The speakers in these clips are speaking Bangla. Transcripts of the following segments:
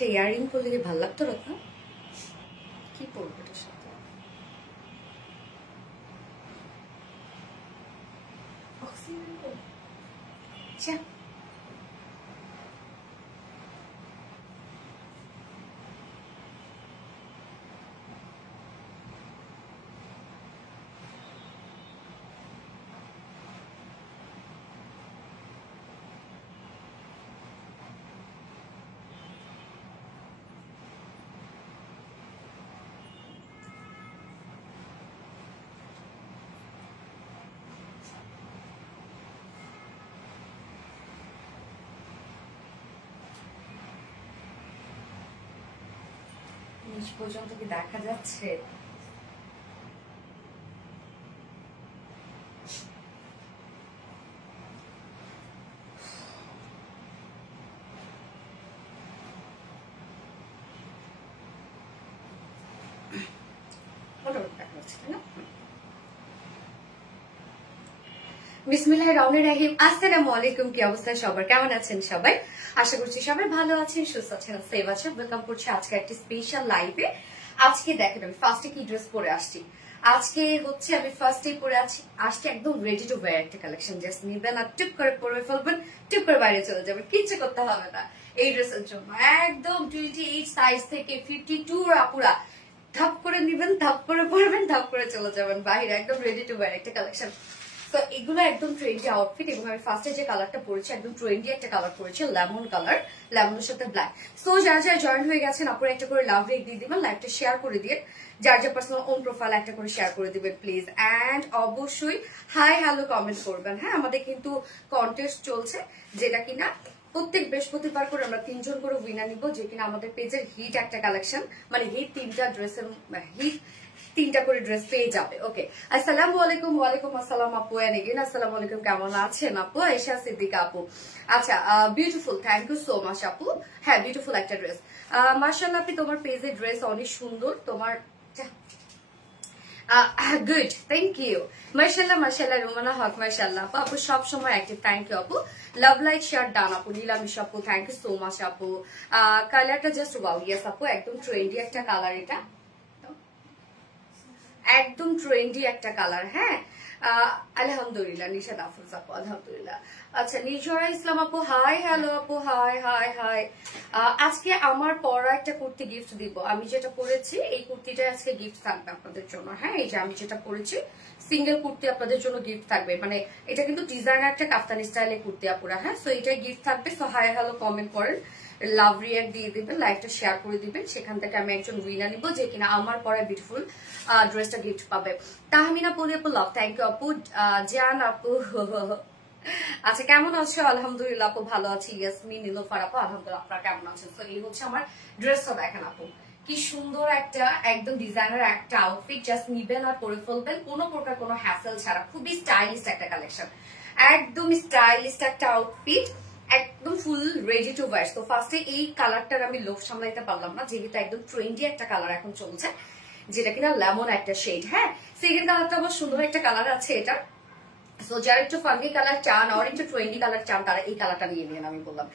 একটা ইয়ারিং পরলে কি ভালো লাগতো রত্না? কি পরবো এটার সাথে? নিচ পর্যন্ত কি দেখা যাচ্ছে? বিসমিল্লাহিররহমানিররহিম। আসসালামু আলাইকুম। কি অবস্থা সবার? কেমন আছেন সবাই? আশা করছি সবাই ভালো আছেন, সুস্থ আছেন, সেফ আছেন। ওয়েলকাম করছি আজকে একটি স্পেশাল লাইভে। আজকে দেখেন আমি ফার্স্টে কি ড্রেস পরে আসছি। আজকে হচ্ছে আমি ফার্স্টে পরে আসছি একদম রেডি টু ওয়্যার একটা কালেকশন। জাস্ট নিবেন আর টিপ করে পরে ফেলবেন, টিপ করে বাইরে চলে যাবেন, কিচ্ছু করতে হবে না এই ড্রেসের জন্য। একদম 28 সাইজ থেকে 52 আপুরা ধাপ করে নিবেন, ধাপ করে পরবেন, ধাপ করে চলে যাবেন বাইরে। একদম রেডি টু ওয়্যার একটা কালেকশন। তো এগুলো একদম ট্রেন্ডি আউটফিট এবং আমি ফার্স্টে যে কালারটা পরেছি একদম ট্রেন্ডি একটা কালার পরেছি, লেমন কালার, লেমনের সাথে ব্ল্যাক। সো যারা যারা জয়েন হয়ে গেছেন আপনারা একটা করে লাভ রেক দিয়ে দিবেন, লাইভটা শেয়ার করে দিয়ে যার যার পার্সোনাল ওন প্রোফাইল একটা করে শেয়ার করে দিবেন প্লিজ। অ্যান্ড অবশ্যই হাই হ্যালো কমেন্ট করবেন। হ্যাঁ, আমাদের কিন্তু কন্টেস্ট চলছে যেটা কিনা প্রত্যেক বৃহস্পতিবার করে আমরা 3 জন করে উইনার নিব, যে কিনা আমাদের পেজের হিট একটা কালেকশন, মানে হিট 3টা ড্রেসের হিট 3টা করে ড্রেস পেয়ে যাবে। ওকে, আসসালামু আলাইকুম। ওয়ালাইকুম আসসালাম আপু। এন্ড এগেইন আসসালামু আলাইকুম। কেমন আছেন আপু? আয়েশা সিদ্দিকা আপু। আচ্ছা, beautiful, thank you so much আপু। হ্যাঁ, বিউটিফুল একটা ড্রেস। মাশাআল্লাহ আপনি, তোমার পেজের ড্রেস অনেক সুন্দর। তোমার গুড, থ্যাংক ইউ। মাশাআল্লাহ মাশাআল্লাহ। রুমানা হক মাশাআল্লাহ আপু, আপু সব সময় অ্যাক্টিভ, থ্যাংক ইউ আপু। লাভ লাইক শেয়ার ডান আপু। নীলামিশ আপু, থ্যাংক ইউ সো মাচ আপু। কালারটা জাস্ট ওয়াও। ইয়েস আপু, একদম ট্রেন্ডি একটা কালার, এটা একদম ট্রেন্ডি একটা কালার। হ্যাঁ, আলহামদুলিল্লাহ। নিশাদ আফরোজ আপু, আলহামদুলিল্লাহ। আচ্ছা, নিজরা ইসলাম আপু, হাই হ্যালো আপু, হাই হাই হাই। আজকে আমার পরা একটা কুর্তি গিফট দিব। আমি যেটা পরেছি এই কুর্তিটা আজকে গিফট থাকবে আপনাদের জন্য। হ্যাঁ, এই যে আমি যেটা পরেছি সিঙ্গেল কুর্তি আপনাদের জন্য গিফট থাকবে। মানে এটা কিন্তু ডিজাইনার একটা কাফতানি স্টাইলের কুর্তি আপুরা। হ্যাঁ, সো এটাই গিফট থাকবে। সো হাই হ্যালো কমেন্ট করেন, লাভ রিয়াক্ট দিয়ে দিবেন, লাইভটা শেয়ার করে দিবেন। সেখান থেকে আমি একজন উইনার নিব যে কিনা আমার পরে বিউটিফুল ড্রেসটা গিফট পাবে। তাহমিনা পলি আপু, লাভ, থ্যাংক ইউ আপু। জান আপু, আচ্ছা কেমন আছো? আলহামদুলিল্লাহ আপু, ভালো আছি। ইয়াসমিন নীলোফার আপু, আলহামদুলিল্লাহ। আপনারা কেমন আছেন? তো এই হচ্ছে আমার ড্রেসটা, দেখেন আপু কি সুন্দর একটা একদম ডিজাইনার একটা আউটফিট। জাস্ট নিবেন আর পরে ফেলবেন, কোনো প্রকার কোনো হ্যাসেল ছাড়া। খুবই স্টাইলিশ একটা কালেকশন, একদম স্টাইলিশ একটা আউটফিট, একদম ফুল রেডি টু ওয়্যার। তো ফার্স্টে এই কালারটার আমি লোভ সামলাইতে পারলাম না, যেহেতু একদম ট্রেন্ডি একটা কালার এখন চলছে, যেটা কিনা লেমন একটা শেড। হ্যাঁ, সেকেন্ড কালারটা আবার সুন্দর একটা কালার আছে এটা। সো যারা একটু ফাঙ্কি কালার চান আর একটু ট্রেন্ডি কালার চান তারা এই কালারটা নিয়ে নিন, আমি বললাম।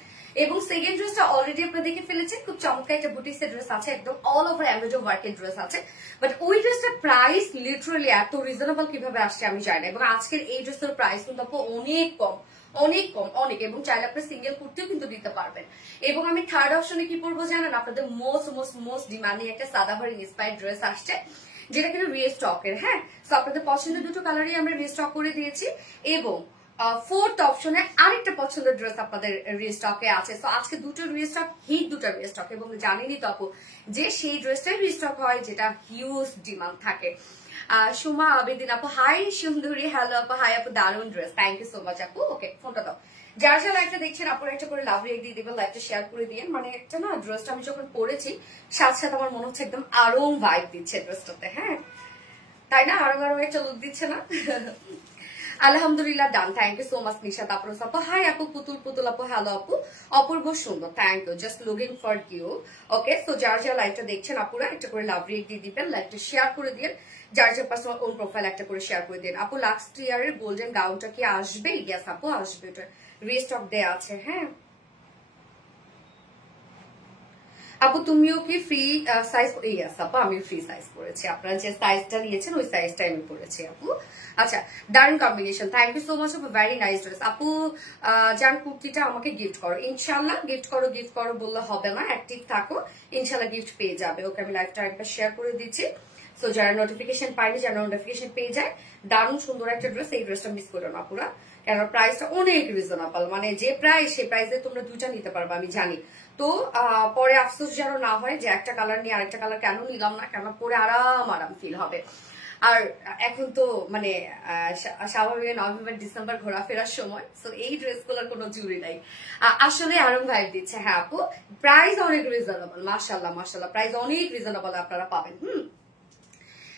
এবং সেকেন্ড ড্রেসটা অলরেডি আপনারা দেখে ফেলেছেন, খুব চমৎকার একটা বুটিক্সের ড্রেস আছে, একদম অল ওভার এমব্রয়ডারি ওয়ার্কের ড্রেস আছে। বাট ওই ড্রেসটার প্রাইস লিটারালি এত রিজনেবল কিভাবে আসছে আমি জানি না। এবং আজকের এই ড্রেসের প্রাইস কিন্তু অনেক কম, অনেক কম, অনেক। এবং চাইলে আপনার সিঙ্গেল কুর্তিও কিন্তু দিতে পারবেন। এবং আমি থার্ড অপশনে কি পরবো জানেন? আপনাদের মোস্ট মোস্ট মোস্ট ডিমান্ডিং একটা সাদাভারি ইন্সপায়ার্ড ড্রেস আসছে, যেটা কিন্তু রিস্টকের। হ্যাঁ, তো আপনাদের পছন্দের দুটো কালারই আমরা রিস্টক করে দিয়েছি। এবং ফোর্থ অপশনে আরেকটা পছন্দের ড্রেস আপনাদের রিস্টকে আছে। তো আজকে দুটো রিস্টক, হিট দুটো রিস্টক। এবং জানেনই তো আপু যে সেই ড্রেসটাই রিস্টক হয় যেটা হিউজ ডিমান্ড থাকে। সুমা আবেদিন আপু, হাই সুন্দরী, হ্যালো আপু, হাই আপু, দারুন dress, thank you so much আপু। ওকে, ফোনটা দাও। যারা যারা লাইভটা দেখছেন আপনারা একটা করে লাভ রেক দিয়ে দিবেন, লাইভটা শেয়ার করে দিয়ে। মানে একটা না ড্রেসটা আমি যখন পরেছি সাথে সাথে আমার মনে হচ্ছে একদম আরো ভাইব দিচ্ছে ড্রেসটাতে। হ্যাঁ, তাই না? আরো আরো একটা লুক দিচ্ছে না? আলহামদুলিল্লাহ, done, thank you so much. Nishad Afroz আপু, হাই আপু। পুতুল পুতুল আপু, হ্যালো আপু, অপূর্ব সুন্দর, thank you, just looking for you. Okay, so যারা যারা লাইভটা দেখছেন আপুরা একটা করে লাভ রেক দিয়ে দিবেন, লাইভটা শেয়ার করে দিয়ে যার যার পার্সোনাল ওন প্রোফাইল একটা করে শেয়ার করে দিন। আপু লাস্ট ইয়ারের গোল্ডেন গাউনটা কি আসবে? ইয়েস আপু, আসবে, ওটা রিস্টক দেয়া আছে। হ্যাঁ, আপু তুমিও কি ফ্রি সাইজ? ইয়েস আপু, আমি ফ্রি সাইজ পরেছি। আপনারা যে সাইজটা নিয়েছেন ওই সাইজটাই আমি পরেছি আপু। আচ্ছা, দারুন combination, thank you so much আপু, ভেরি নাইস ড্রেস। আপু যার কুর্তিটা আমাকে গিফট করো, ইনশাল্লাহ গিফট করো বললে হবে না, অ্যাক্টিভ থাকো, ইনশাল্লাহ গিফট পেয়ে যাবে। ওকে, আমি লাইভটা একবার শেয়ার করে দিচ্ছি। সো যারা নোটিফিকেশন পাইনি, যারা নোটিফিকেশন পেয়ে যায়, দারুণ সুন্দর একটা ড্রেস, এই ড্রেসটা মিস করো না পুরা, কেন প্রাইসটা অনেক রিজনেবল, মানে যে প্রাইস সেই প্রাইসে তোমরা দুইটা নিতে পারবে আমি জানি। তো পরে আফসোস যেন না হয় যে একটা কালার নিয়ে আরেকটা কালার কেন নিলাম না, কেন পরে আরাম ফিল হবে। আর এখন তো মানে স্বাভাবিক নভেম্বর ডিসেম্বর ঘোরাফেরার সময়, তো এই ড্রেসগুলোর কোনো জুড়ি নাই, আসলে আরাম ভাইব দিচ্ছে। হ্যাঁ আপু, প্রাইস অনেক রিজনেবল, মাশাল্লাহ মাশাল্লাহ, প্রাইস অনেক রিজনেবল আপনারা পাবেন।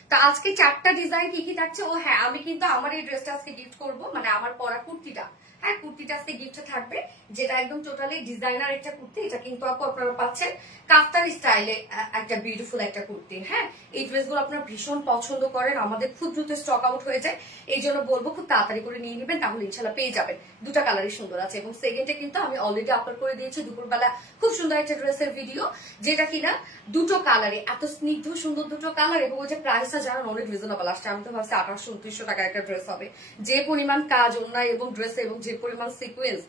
তো আজকে 4টা ডিজাইন কি কি থাকছে। ও হ্যাঁ, আমি কিন্তু আমার এই ড্রেসটা আজকে গিফট করব, মানে আমার পরা কুর্তিটা, হ্যাঁ কুর্তিটা আজকে গিফটে থাকবে, যেটা একদম টোটালি ডিজাইনার একটা কুর্তি। এটা কিন্তু আপু আপনারা পাচ্ছেন কাফতান স্টাইলে একটা বিউটিফুল একটা কুর্তি। হ্যাঁ, এই ড্রেসগুলো আপনারা ভীষণ পছন্দ করেন, আমাদের খুব দ্রুত স্টক আউট হয়ে যায়, এই জন্য বলবো খুব তাড়াতাড়ি করে নিয়ে নেবেন, তাহলে ইনশাল্লাহ পেয়ে যাবেন। দুটা কালারই সুন্দর আছে, এবং সেকেন্ডে কিন্তু আমি অলরেডি আপলোড করে দিয়েছি দুপুরবেলা খুব সুন্দর একটা ড্রেসের ভিডিও, যেটা কিনা দুটো কালারে এত স্নিগ্ধ সুন্দর দুটো কালার, এবং ওই যে প্রাইসটা জানান অনেক রিজনেবল আসছে। আমি তো ভাবছি 1800-2900 টাকার একটা ড্রেস হবে, যে পরিমাণ কাজ ওড়নায় এবং ড্রেসে এবং যে পরিমাণ সিকোয়েন্স,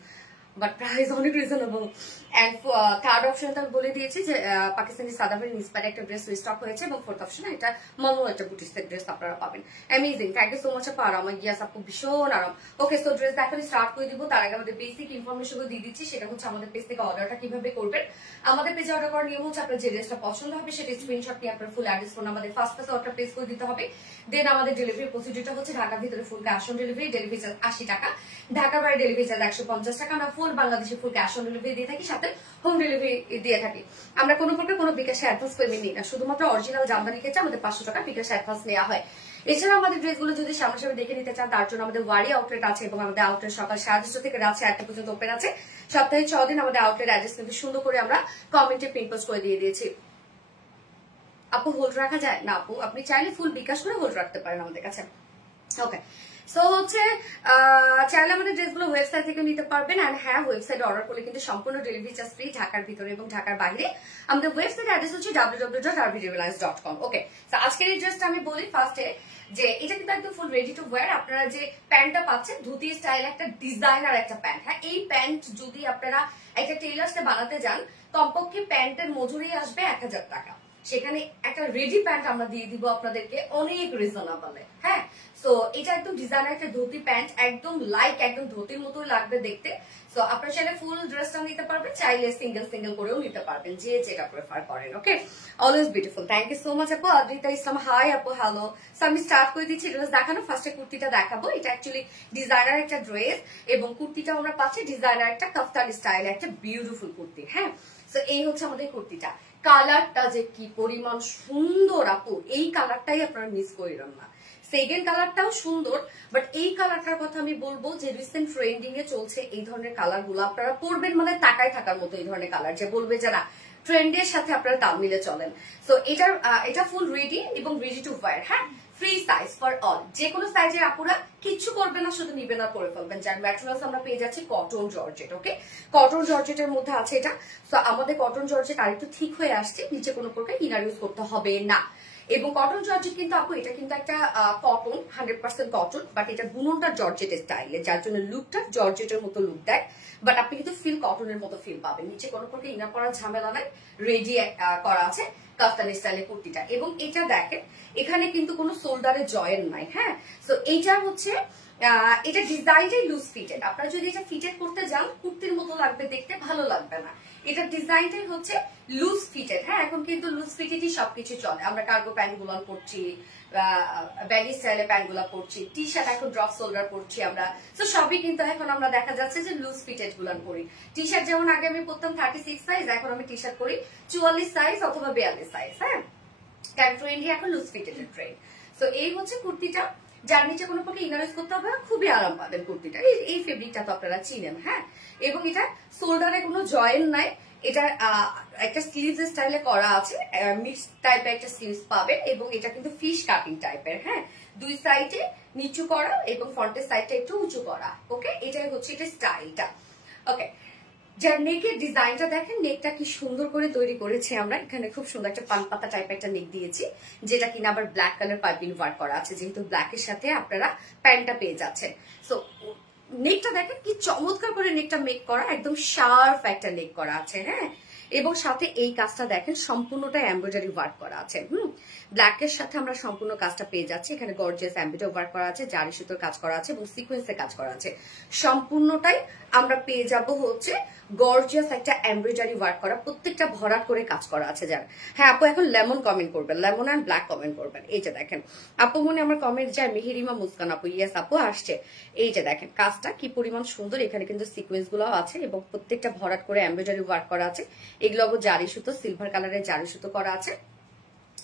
বাট প্রাইস অনেক রিজনেবল। এন্ড থার্ড অপশনটা বলে দিয়েছি যে পাকিস্তানি সাদাবারি ইন্সপায়ার্ড একটা ড্রেস স্টক হয়েছে, এবং ফোর্থ অপশনে এটা মলমল একটা বুটিক্সের ড্রেস আপনারা পাবেন। Amazing, thank you so much আপু, আরাম গিয়াস আপু, ভীষণ আরাম। ওকে, সো ড্রেস দেখানো স্টার্ট করে দিব, তার আগে আমাদের বেসিক ইনফরমেশন দিয়ে দিচ্ছি, সেটা হচ্ছে আমাদের পেজ থেকে অর্ডারটা কিভাবে করবেন। আমাদের পেজে অর্ডার করার নিয়ম হচ্ছে আপনার যে ড্রেসটা পছন্দ হবে সেটা স্ক্রিনশট নিয়ে আপনার ফুল অ্যাড্রেস ফোন আমাদের ফার্স্ট পেজে অর্ডার প্লেস করে দিতে হবে। দেন আমাদের ডেলিভারি প্রসিডিউরটা হচ্ছে ঢাকার ভিতরে full cash on delivery, delivery charge 80 টাকা, ঢাকার বাইরে ডেলিভারি চার্জ 150 টাকা। আমরা ফুল বাংলাদেশে ফুল ক্যাশ অন ডেলিভারি দিয়ে থাকি, সাথে হোম ডেলিভারি দিয়ে থাকি। আমরা কোনো প্রকার কোনো বিকাশে অ্যাডভান্স পেমেন্ট নিই না, শুধুমাত্র অরিজিনাল জামদানি ক্ষেত্রে আমাদের 500 টাকা বিকাশে অ্যাডভান্স নেওয়া হয়। এছাড়া আমাদের ড্রেসগুলো যদি সামনাসামনি দেখে নিতে চান, তার জন্য আমাদের ওয়ারি আউটলেট আছে, এবং আমাদের আউটলেট সকাল 10:30 থেকে রাত 8টা পর্যন্ত ওপেন আছে। সপ্তাহে 6 দিন আমাদের আউটলেট অ্যাড্রেস কিন্তু সুন্দর করে আমরা কমেন্টে পিন পোস্ট করে দিয়ে দিয়েছি। আপু হোল্ড রাখা যায় না আপু, আপনি চাইলে ফুল বিকাশ করে হোল্ড রাখতে পারেন আমাদের কাছে। ওকে, সো হচ্ছে চাইলে আমাদের ড্রেসগুলো ওয়েবসাইট থেকে নিতে পারবেন। এন্ড হ্যাঁ, ওয়েবসাইটে অর্ডার করলে কিন্তু সম্পূর্ণ ডেলিভারি চার্জ ফ্রি, ঢাকার ভিতরে এবং ঢাকার বাইরে। আমাদের ওয়েবসাইট অ্যাড্রেস হচ্ছে www.rvreliance.com। ওকে, তো আজকের এই ড্রেসটা আমি বলি ফার্স্টে যে এটা কিন্তু একদম ফুল রেডি টু ওয়্যার। আপনারা যে প্যান্টটা পাচ্ছেন ধুতি স্টাইল একটা ডিজাইনার একটা প্যান্ট। হ্যাঁ, এই প্যান্ট যদি আপনারা একটা টেইলার্সে বানাতে যান, কমপক্ষে প্যান্টের মজুরি আসবে 1000 টাকা, সেখানে একটা রেডি প্যান্ট আমরা দিয়ে দিব আপনাদেরকে অনেক রিজনেবলে। হ্যাঁ, সো এটা একদম ডিজাইনার একটা ধুতি প্যান্ট, একদম লাইক একদম ধুতির মতোই লাগবে দেখতে। সো আপনারা চাইলে ফুল ড্রেসটা নিতে পারবেন, চাইলে সিঙ্গেল সিঙ্গেল করেও নিতে পারবেন, যে যেটা প্রেফার করেন। Okay, always beautiful, thank you so much আপু। অদ্রিতা ইসলাম, হাই আপু, হ্যালো। সো আমি স্টার্ট করে দিচ্ছি ড্রেস দেখানো। ফার্স্টে কুর্তিটা দেখাবো, এটা অ্যাকচুয়ালি ডিজাইনার একটা ড্রেস, এবং কুর্তিটা আমরা পাচ্ছি ডিজাইনার একটা কাফতান স্টাইল একটা বিউটিফুল কুর্তি। হ্যাঁ, সো এই হচ্ছে আমাদের কুর্তিটা। কালারটা যে কি পরিমাণ সুন্দর আপু, এই কালারটাই আপনারা মিস করিলেন না। সেকেন্ড কালারটাও সুন্দর, বাট এই কালারটার কথা আমি বলবো যে রিসেন্ট ট্রেন্ডিং এ চলছে এই ধরনের কালার গুলো আপনারা পরবেন, মানে তাকায় থাকার মতো এই ধরনের কালার, যে বলবে যে না ট্রেন্ডের সাথে আপনারা তাল মিলে চলেন। সো এটা ফুল রেডি এবং রেডি টু ওয়্যার। হ্যাঁ, ফ্রি সাইজ ফর অল, যে কোনো সাইজের আপুরা কিচ্ছু করবে না, শুধু নিবেন আর পরে ফেলবেন। যার ম্যাটেরিয়ালস আমরা পেয়ে যাচ্ছি কটন জর্জেট। ওকে, কটন জর্জেটের মধ্যে আছে এটা। সো আমাদের কটন জর্জেট আর একটু ঠিক হয়ে আসছে, নিচে কোনো প্রকার ইনার ইউজ করতে হবে না। এবং কটন জর্জেট কিন্তু আপু এটা কিন্তু একটা কটন, 100% কটন, বাট এটা বুননটা জর্জেটের স্টাইলে, যার জন্য লুকটা জর্জেটের মতো লুক দেয়, বাট আপনি কিন্তু ফিল কটনের মতো ফিল পাবেন। নিচে কোনো প্রকার ইনার করার ঝামেলা নাই, রেডি করা আছে কাফতানি স্টাইলের কুর্তিটা। এবং এটা দেখেন এখানে কিন্তু কোনো শোল্ডারে জয়েন নাই। হ্যাঁ, সো এইটা হচ্ছে এটা ডিজাইনটাই লুজ ফিটেড। আপনারা যদি এটা ফিটেড করতে যান কুর্তির মতো লাগবে দেখতে, ভালো লাগবে না। এটা ডিজাইনটাই হচ্ছে লুজ ফিটেড। হ্যাঁ, এখন কিন্তু লুজ ফিটেডই সবকিছু চলে। আমরা কার্গো প্যান্ট গুলো পরছি, ব্যাগি স্টাইলে প্যান্ট গুলা পরছি, টি শার্ট এখন ড্রপ শোল্ডার পরছি আমরা। তো সবই কিন্তু এখন আমরা দেখা যাচ্ছে যে লুজ ফিটেড গুলা পরি। টি শার্ট যেমন আগে আমি পরতাম 36 সাইজ, এখন আমি টি শার্ট পরি 44 সাইজ অথবা 42 সাইজ। হ্যাঁ, কারণ ট্রেন্ডই এখন লুজ ফিটেড এর ট্রেন্ড। তো এই হচ্ছে কুর্তিটা, যার নিচে কোনো প্রকার ইনারেজ করতে হবে না, খুবই আরাম পাবেন কুর্তিটা। এই ফেব্রিকটা তো আপনারা চিনেন। হ্যাঁ, এবং এটা শোল্ডারে কোনো জয়েন নাই, এটা একটা স্লিভস স্টাইলে করা আছে, মিক্স টাইপের একটা স্লিভস পাবেন, এবং এটা কিন্তু ফিশ কাটিং টাইপের। হ্যাঁ, দুই সাইডে নিচু করা এবং ফ্রন্টের সাইডটা একটু উঁচু করা। ওকে, এটাই হচ্ছে এটা স্টাইলটা। ওকে, যার নেকের ডিজাইনটা দেখেন, নেকটা কি সুন্দর করে তৈরি করেছি আমরা। এখানে খুব সুন্দর একটা পান পাতা টাইপ একটা নেক দিয়েছি, যেটা কিনা আবার ব্ল্যাক কালার পাইপিং ওয়ার্ক করা আছে, যেহেতু ব্ল্যাকের সাথে আপনারা প্যান্টটা পেয়ে যাচ্ছেন। সো নেকটা দেখেন কি চমৎকার করে নেকটা মেক করা, একদম শার্প একটা নেক করা আছে। হ্যাঁ, এবং সাথে এই কাজটা দেখেন সম্পূর্ণটা এমব্রয়ডারি ওয়ার্ক করা আছে। ব্ল্যাকের সাথে আমরা সম্পূর্ণ কাজটা পেয়ে যাচ্ছি। এখানে গর্জিয়াস এমব্রয়ডারি ওয়ার্ক করা আছে, জারি সুতোর কাজ করা আছে এবং সিকোয়েন্সে কাজ করা আছে। সম্পূর্ণটাই আমরা পেয়ে যাব হচ্ছে গর্জিয়াস একটা এমব্রয়ডারি ওয়ার্ক করা, প্রত্যেকটা ভরাট করে কাজ করা আছে। যার হ্যাঁ আপু এখন লেমন কমেন্ট করবেন, লেমন অ্যান্ড ব্ল্যাক কমেন্ট করবেন। এই যে দেখেন আপু, মনে আমার কমেন্ট যায় মেহেরিমা মুস্কান আপু, ইয়েস আপু আসছে। এই যে দেখেন কাজটা কি পরিমাণ সুন্দর, এখানে কিন্তু সিকোয়েন্স গুলো আছে এবং প্রত্যেকটা ভরাট করে এমব্রয়ডারি ওয়ার্ক করা আছে। এগুলো জারি সুতো, সিলভার কালারের জারি সুতো করা আছে।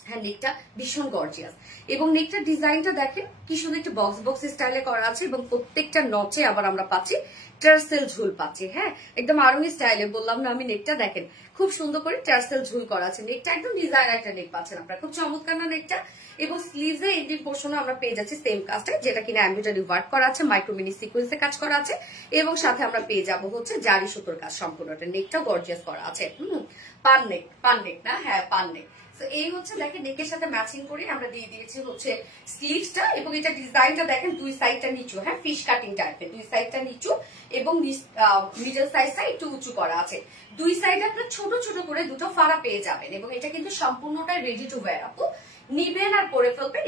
হ্যাঁ, নেকটা ভীষণ গর্জিয়াস এবং নেকটার ডিজাইনটা দেখেন কি সুন্দর একটা বক্স বক্স স্টাইলে করা আছে এবং প্রত্যেকটা নচে আবার আমরা পাচ্ছি টার্সেল ঝুল পাচ্ছি। হ্যাঁ, একদম আরঙি স্টাইলে বললাম না আমি, নেকটা দেখেন খুব সুন্দর করে টার্সেল ঝুল করা আছে। নেকটা একদম ডিজাইন একটা নেক পাচ্ছেন আপনারা, খুব চমৎকার না নেকটা। এবং স্লিভসে এন্ডিং পোর্শনে আমরা পেয়ে যাচ্ছি সেম কাজটা, যেটা কিনা এমব্রয়ডারি ওয়ার্ক করা আছে, মাইক্রোমিনি সিকোয়েন্সে কাজ করা আছে এবং সাথে আমরা পেয়ে যাবো হচ্ছে জারি সুতোর কাজ সম্পূর্ণটা। নেকটা গর্জিয়াস করা আছে। পান নেক, পান নেক না, হ্যাঁ পান নেক। এই হচ্ছে দেখেন নেকের সাথে ম্যাচিং করে আমরা দিয়ে দিয়েছি হচ্ছে স্লিভসটা এবং এটা ডিজাইনটা দেখেন দুই সাইডটা নিচু, হ্যাঁ ফিশ কাটিং টাইপের, দুই সাইডটা নিচু এবং মিডল সাইডটা একটু উঁচু করা আছে। দুই সাইডে আপনার ছোট ছোট করে দুটো ফাড়া পেয়ে যাবেন এবং এটা কিন্তু সম্পূর্ণটাই রেডি টু ওয়্যার। আপু নিবেন আর পরে ফেলবেন।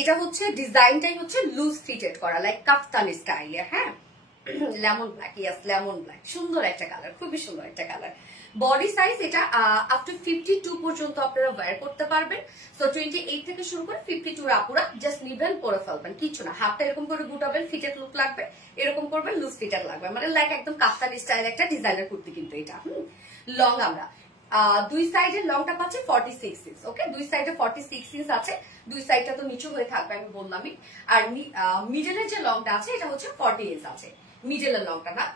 এটা হচ্ছে ডিজাইনটাই হচ্ছে লুজ ফিটেড করা, লাইক কাফতান স্টাইলে। হ্যাঁ, লেমন ব্ল্যাক, ইয়াস লেমন ব্ল্যাক, সুন্দর একটা কালার, খুবই সুন্দর একটা কালার। বডি সাইজ এটা আপ টু 52 পর্যন্ত আপনারা ওয়্যার করতে পারবেন। সো 28 থেকে শুরু করে 52 আপুরা জাস্ট নিবেন পরে ফেলবেন, কিছু না। হাতটা এরকম করে গুটাবেন, ফিটেড লুক লাগবে, এরকম করবেন, লুজ ফিটেড লাগবে, মানে লাইক একদম কাপ্তান স্টাইল একটা ডিজাইনার কুর্তি কিন্তু এটা। লং আমরা দুই সাইডের লংটা পাচ্ছি 46 ইঞ্চ। ওকে, দুই সাইডে 46 ইঞ্চ আছে, দুই সাইডটা তো নিচু হয়ে থাকবে আমি বললামই। আর মিডলের যে লংটা আছে এটা হচ্ছে 40 ইঞ্চ আছে, মিডলের লংটা না,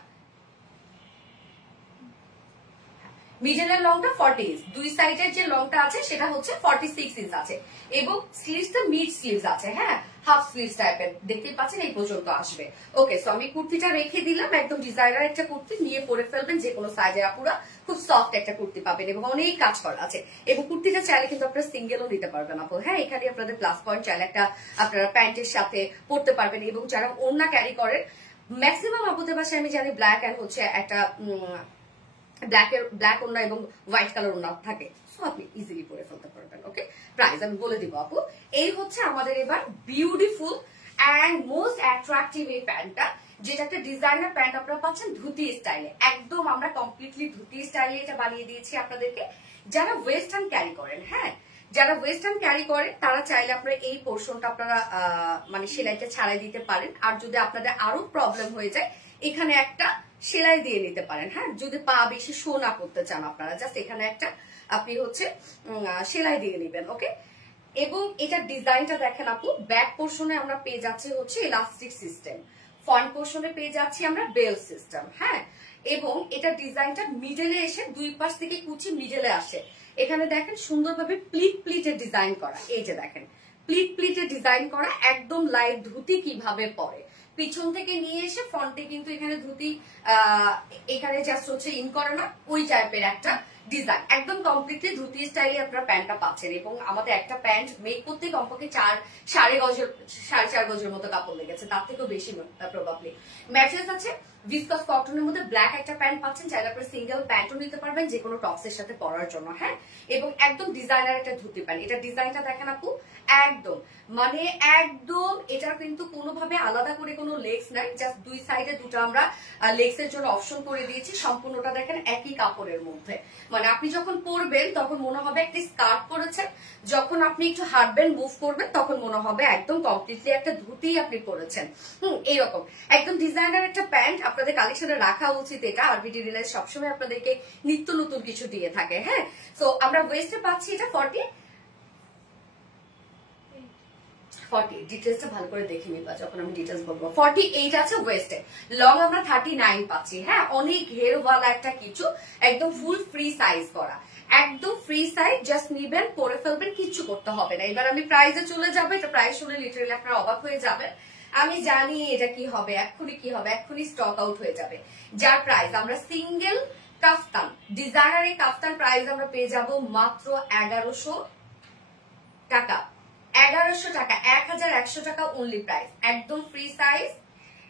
মিডলের লংটা 40 ইঞ্চ, দুই সাইডের যে লংটা আছে সেটা হচ্ছে 46 ইঞ্চ আছে এবং স্লিভসটা মিড স্লিভস আছে। হ্যাঁ, হাফ স্লিভস টাইপের দেখতে পাচ্ছেন, এই পর্যন্ত আসবে। ওকে, সো আমি কুর্তিটা রেখে দিলাম, একদম ডিজাইনার একটা কুর্তি, নিয়ে পরে ফেলবেন যে কোনো সাইজের আপুরা, খুব সফট একটা কুর্তি পাবেন এবং অনেক কাজ করা আছে। এবং কুর্তিটা চাইলে কিন্তু আপনারা সিঙ্গেলও দিতে পারবেন আপু। হ্যাঁ, এখানে আপনাদের প্লাস পয়েন্ট, চাইলে একটা আপনারা প্যান্টের সাথে পরতে পারবেন। এবং যারা ওড়না ক্যারি করেন, ম্যাক্সিমাম আপুদের বাসায় আমি জানি ব্ল্যাক অ্যান্ড হচ্ছে একটা ব্ল্যাক ওড়না এবং হোয়াইট কালার ওড়না থাকে, সো আপনি ইজিলি পরে ফেলতে পারবেন। ওকে, প্রাইস আমি বলে দিব আপু। এই হচ্ছে আমাদের এবার বিউটিফুল অ্যান্ড মোস্ট অ্যাট্রাকটিভ এই প্যান্টটা, যেটা একটা ডিজাইনার প্যান্ট আপনারা পাচ্ছেন ধুতি স্টাইলে। একদম আমরা কমপ্লিটলি ধুতি স্টাইলে এটা বানিয়ে দিয়েছি আপনাদেরকে। যারা ওয়েস্টার্ন ক্যারি করেন, হ্যাঁ যারা ওয়েস্টার্ন ক্যারি করেন তারা চাইলে আপনারা এই পোর্শনটা আপনারা মানে সেলাইটা ছাড়াই দিতে পারেন। আর যদি আপনাদের আরো প্রবলেম হয়ে যায়, এখানে একটা সেলাই দিয়ে নিতে পারেন। হ্যাঁ, যদি পা বেশি শো না করতে চান আপনারা, জাস্ট এখানে একটা আপনি হচ্ছে সেলাই দিয়ে নেবেন। ওকে, এবং এটার ডিজাইনটা দেখেন আপু, ব্যাক পোর্শনে আমরা পেয়ে যাচ্ছি হচ্ছে ইলাস্টিক সিস্টেম, ফ্রন্ট পোর্শনে পেয়ে যাচ্ছি আমরা বেল সিস্টেম। হ্যাঁ, এবং এটা ডিজাইনটা মিডলে এসে দুই পাশ থেকে কুচি মিডলে আসে। এখানে দেখেন সুন্দরভাবে প্লিটের ডিজাইন করা, এই যে দেখেন প্লিটের ডিজাইন করা, একদম লাইট ধুতি কিভাবে পরে পিছন থেকে নিয়ে এসে ফ্রন্টে কিন্তু এখানে ধুতি এখানে জাস্ট হচ্ছে ইন করে না, ওই টাইপের একটা ডিজাইন, একদম কমপ্লিটলি ধুতি স্টাইলে আপনারা প্যান্টটা পাচ্ছেন। এবং আমাদের একটা প্যান্ট মেক করতে কমপক্ষে 4.5 গজের মতো কাপড় লেগেছে, তার থেকেও বেশি প্রবাবলি। ম্যাচেস আছে ভিসকাস কটনের মধ্যে, ব্ল্যাক একটা প্যান্ট পাচ্ছেন, চাইলে আপনারা সিঙ্গেল প্যান্টও নিতে পারবেন যে কোনো টপসের সাথে পরার জন্য। হ্যাঁ, এবং একদম ডিজাইনার একটা ধুতি প্যান্ট। এটা ডিজাইনটা দেখেন আপু, একদম মানে একদম এটার কিন্তু কোনোভাবে আলাদা করে কোনো লেগস নাই, জাস্ট দুই সাইডে দুটো আমরা লেগস এর জন্য অপশন করে দিয়েছি। সম্পূর্ণটা দেখেন একই কাপড়ের মধ্যে, মানে আপনি যখন পরবেন তখন মনে হবে একটা স্কার্ট পরেছেন, যখন আপনি একটু হাঁটবেন মুভ করবেন তখন মনে হবে একদম কমপ্লিটলি একটা ধুতি আপনি পরেছেন। এইরকম একদম ডিজাইনার একটা প্যান্ট আপনাদের কালেকশনে রাখা উচিত এটা। আর বিডি রিলায়েন্স সবসময় আপনাদেরকে নিত্য নতুন কিছু দিয়ে থাকে। হ্যাঁ, সো আমরা ওয়েস্টে পাচ্ছি এটা 40 ডিটেলসটা ভালো করে দেখে নিবা যখন আমি ডিটেলস বলবো। 48 আছে ওয়েস্টে, লং আমরা 39 পাচ্ছি। হ্যাঁ, অনেক ঘেরওয়ালা একটা কিছু, একদম ফুল ফ্রি সাইজ করা, একদম ফ্রি সাইজ, জাস্ট নিবেন পরে ফেলবেন, কিচ্ছু করতে হবে না। এবার আমি প্রাইসে চলে যাবো, এটা প্রাইস শুনে লিটারালি আপনারা অবাক হয়ে যাবেন। আমি জানি এটা কি হবে, এক্ষুনি স্টক আউট হয়ে যাবে। যার প্রাইস আমরা সিঙ্গেল কাফতান ডিজাইনারের কাফতান প্রাইস আমরা পেয়ে যাব মাত্র 1100 টাকা। 1100 টাকা, 1100 টাকা অনলি প্রাইস, একদম ফ্রি সাইজ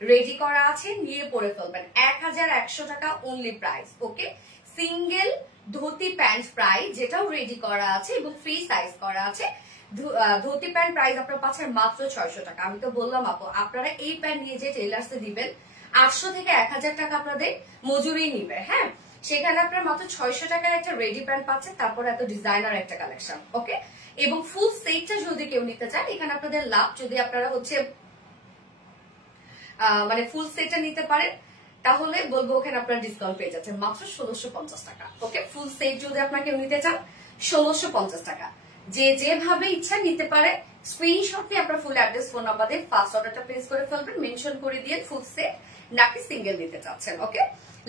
রেডি করা আছে, নিয়ে পরে ফেলবেন। 1100 টাকা অনলি প্রাইস। ওকে, সিঙ্গেল ধুতি প্যান্ট প্রাইস যেটাও রেডি করা আছে এবং ফ্রি সাইজ করা আছে। ধুতি প্যান্ট প্রাইস আপনারা পাচ্ছেন মাত্র 600 টাকা। আমি তো বললাম আপু আপনারা এই প্যান্ট নিয়ে যে টেলার্সে দিবেন 800 থেকে 1000 টাকা আপনাদের মজুরি নিবে। হ্যাঁ, সেখানে আপনারা মাত্র 600 টাকার একটা রেডি প্যান্ট পাচ্ছেন, তারপরে এত ডিজাইনার একটা কালেকশন। ওকে, এবং ফুল সেটটা যদি কেউ নিতে চান এখানে আপনাদের লাভ, যদি আপনারা হচ্ছে মানে ফুল সেটটা নিতে পারেন তাহলে বলবো ওখানে আপনারা ডিসকাউন্ট পেয়ে যাচ্ছেন মাত্র 1650 টাকা। ওকে, ফুল সেট যদি আপনারা কেউ নিতে চান 1650 টাকা। যে যেভাবে ইচ্ছা নিতে পারে, স্ক্রিনশট দিয়ে আপনার ফুল অ্যাড্রেস ফোন নাম্বার দিয়ে ফার্স্ট অর্ডারটা প্লেস করে ফেলবেন, মেনশন করে দিয়ে ফুল সেট নাকি সিঙ্গেল নিতে চাচ্ছেন। ওকে,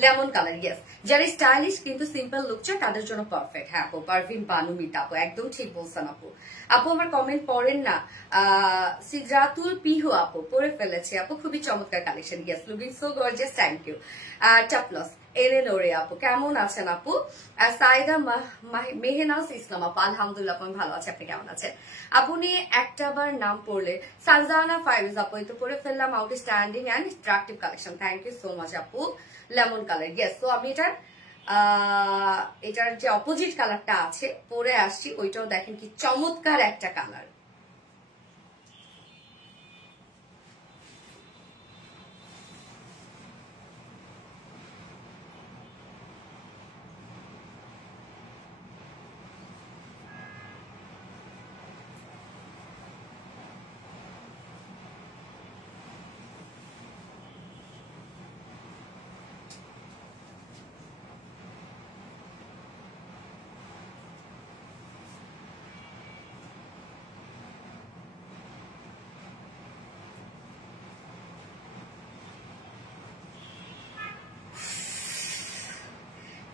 লেমন কালার, ইয়েস, যারা স্টাইলিশ কিন্তু সিম্পল লুক চায় তাদের জন্য পারফেক্ট। হ্যাঁ আপু, পারভিন বানু মিতা আপু একদম ঠিক বলছেন আপু। আপু আমার কমেন্ট পড়েন না। সিজরাতুল পিহু আপু পরে ফেলেছে আপু, খুবই চমৎকার collection, yes, looking so gorgeous, thank you. টাপলস এলেনোরে আপু কেমন আছেন আপু? সাইদা মেহনাজ ইসলাম আপু, আলহামদুলিল্লাহ আপু আমি ভালো আছি, আপনি কেমন আছেন? আপনি একটাবার নাম পড়লে সানজানা ফাইরুজ আপু, এই তো পরে ফেললাম, outstanding and attractive collection, thank you so much আপু। লেমন কালার, ইয়েস, তো আমি এটার যে অপোজিট কালারটা আছে পরে আসছি, ওইটাও দেখেন কি চমৎকার একটা কালার।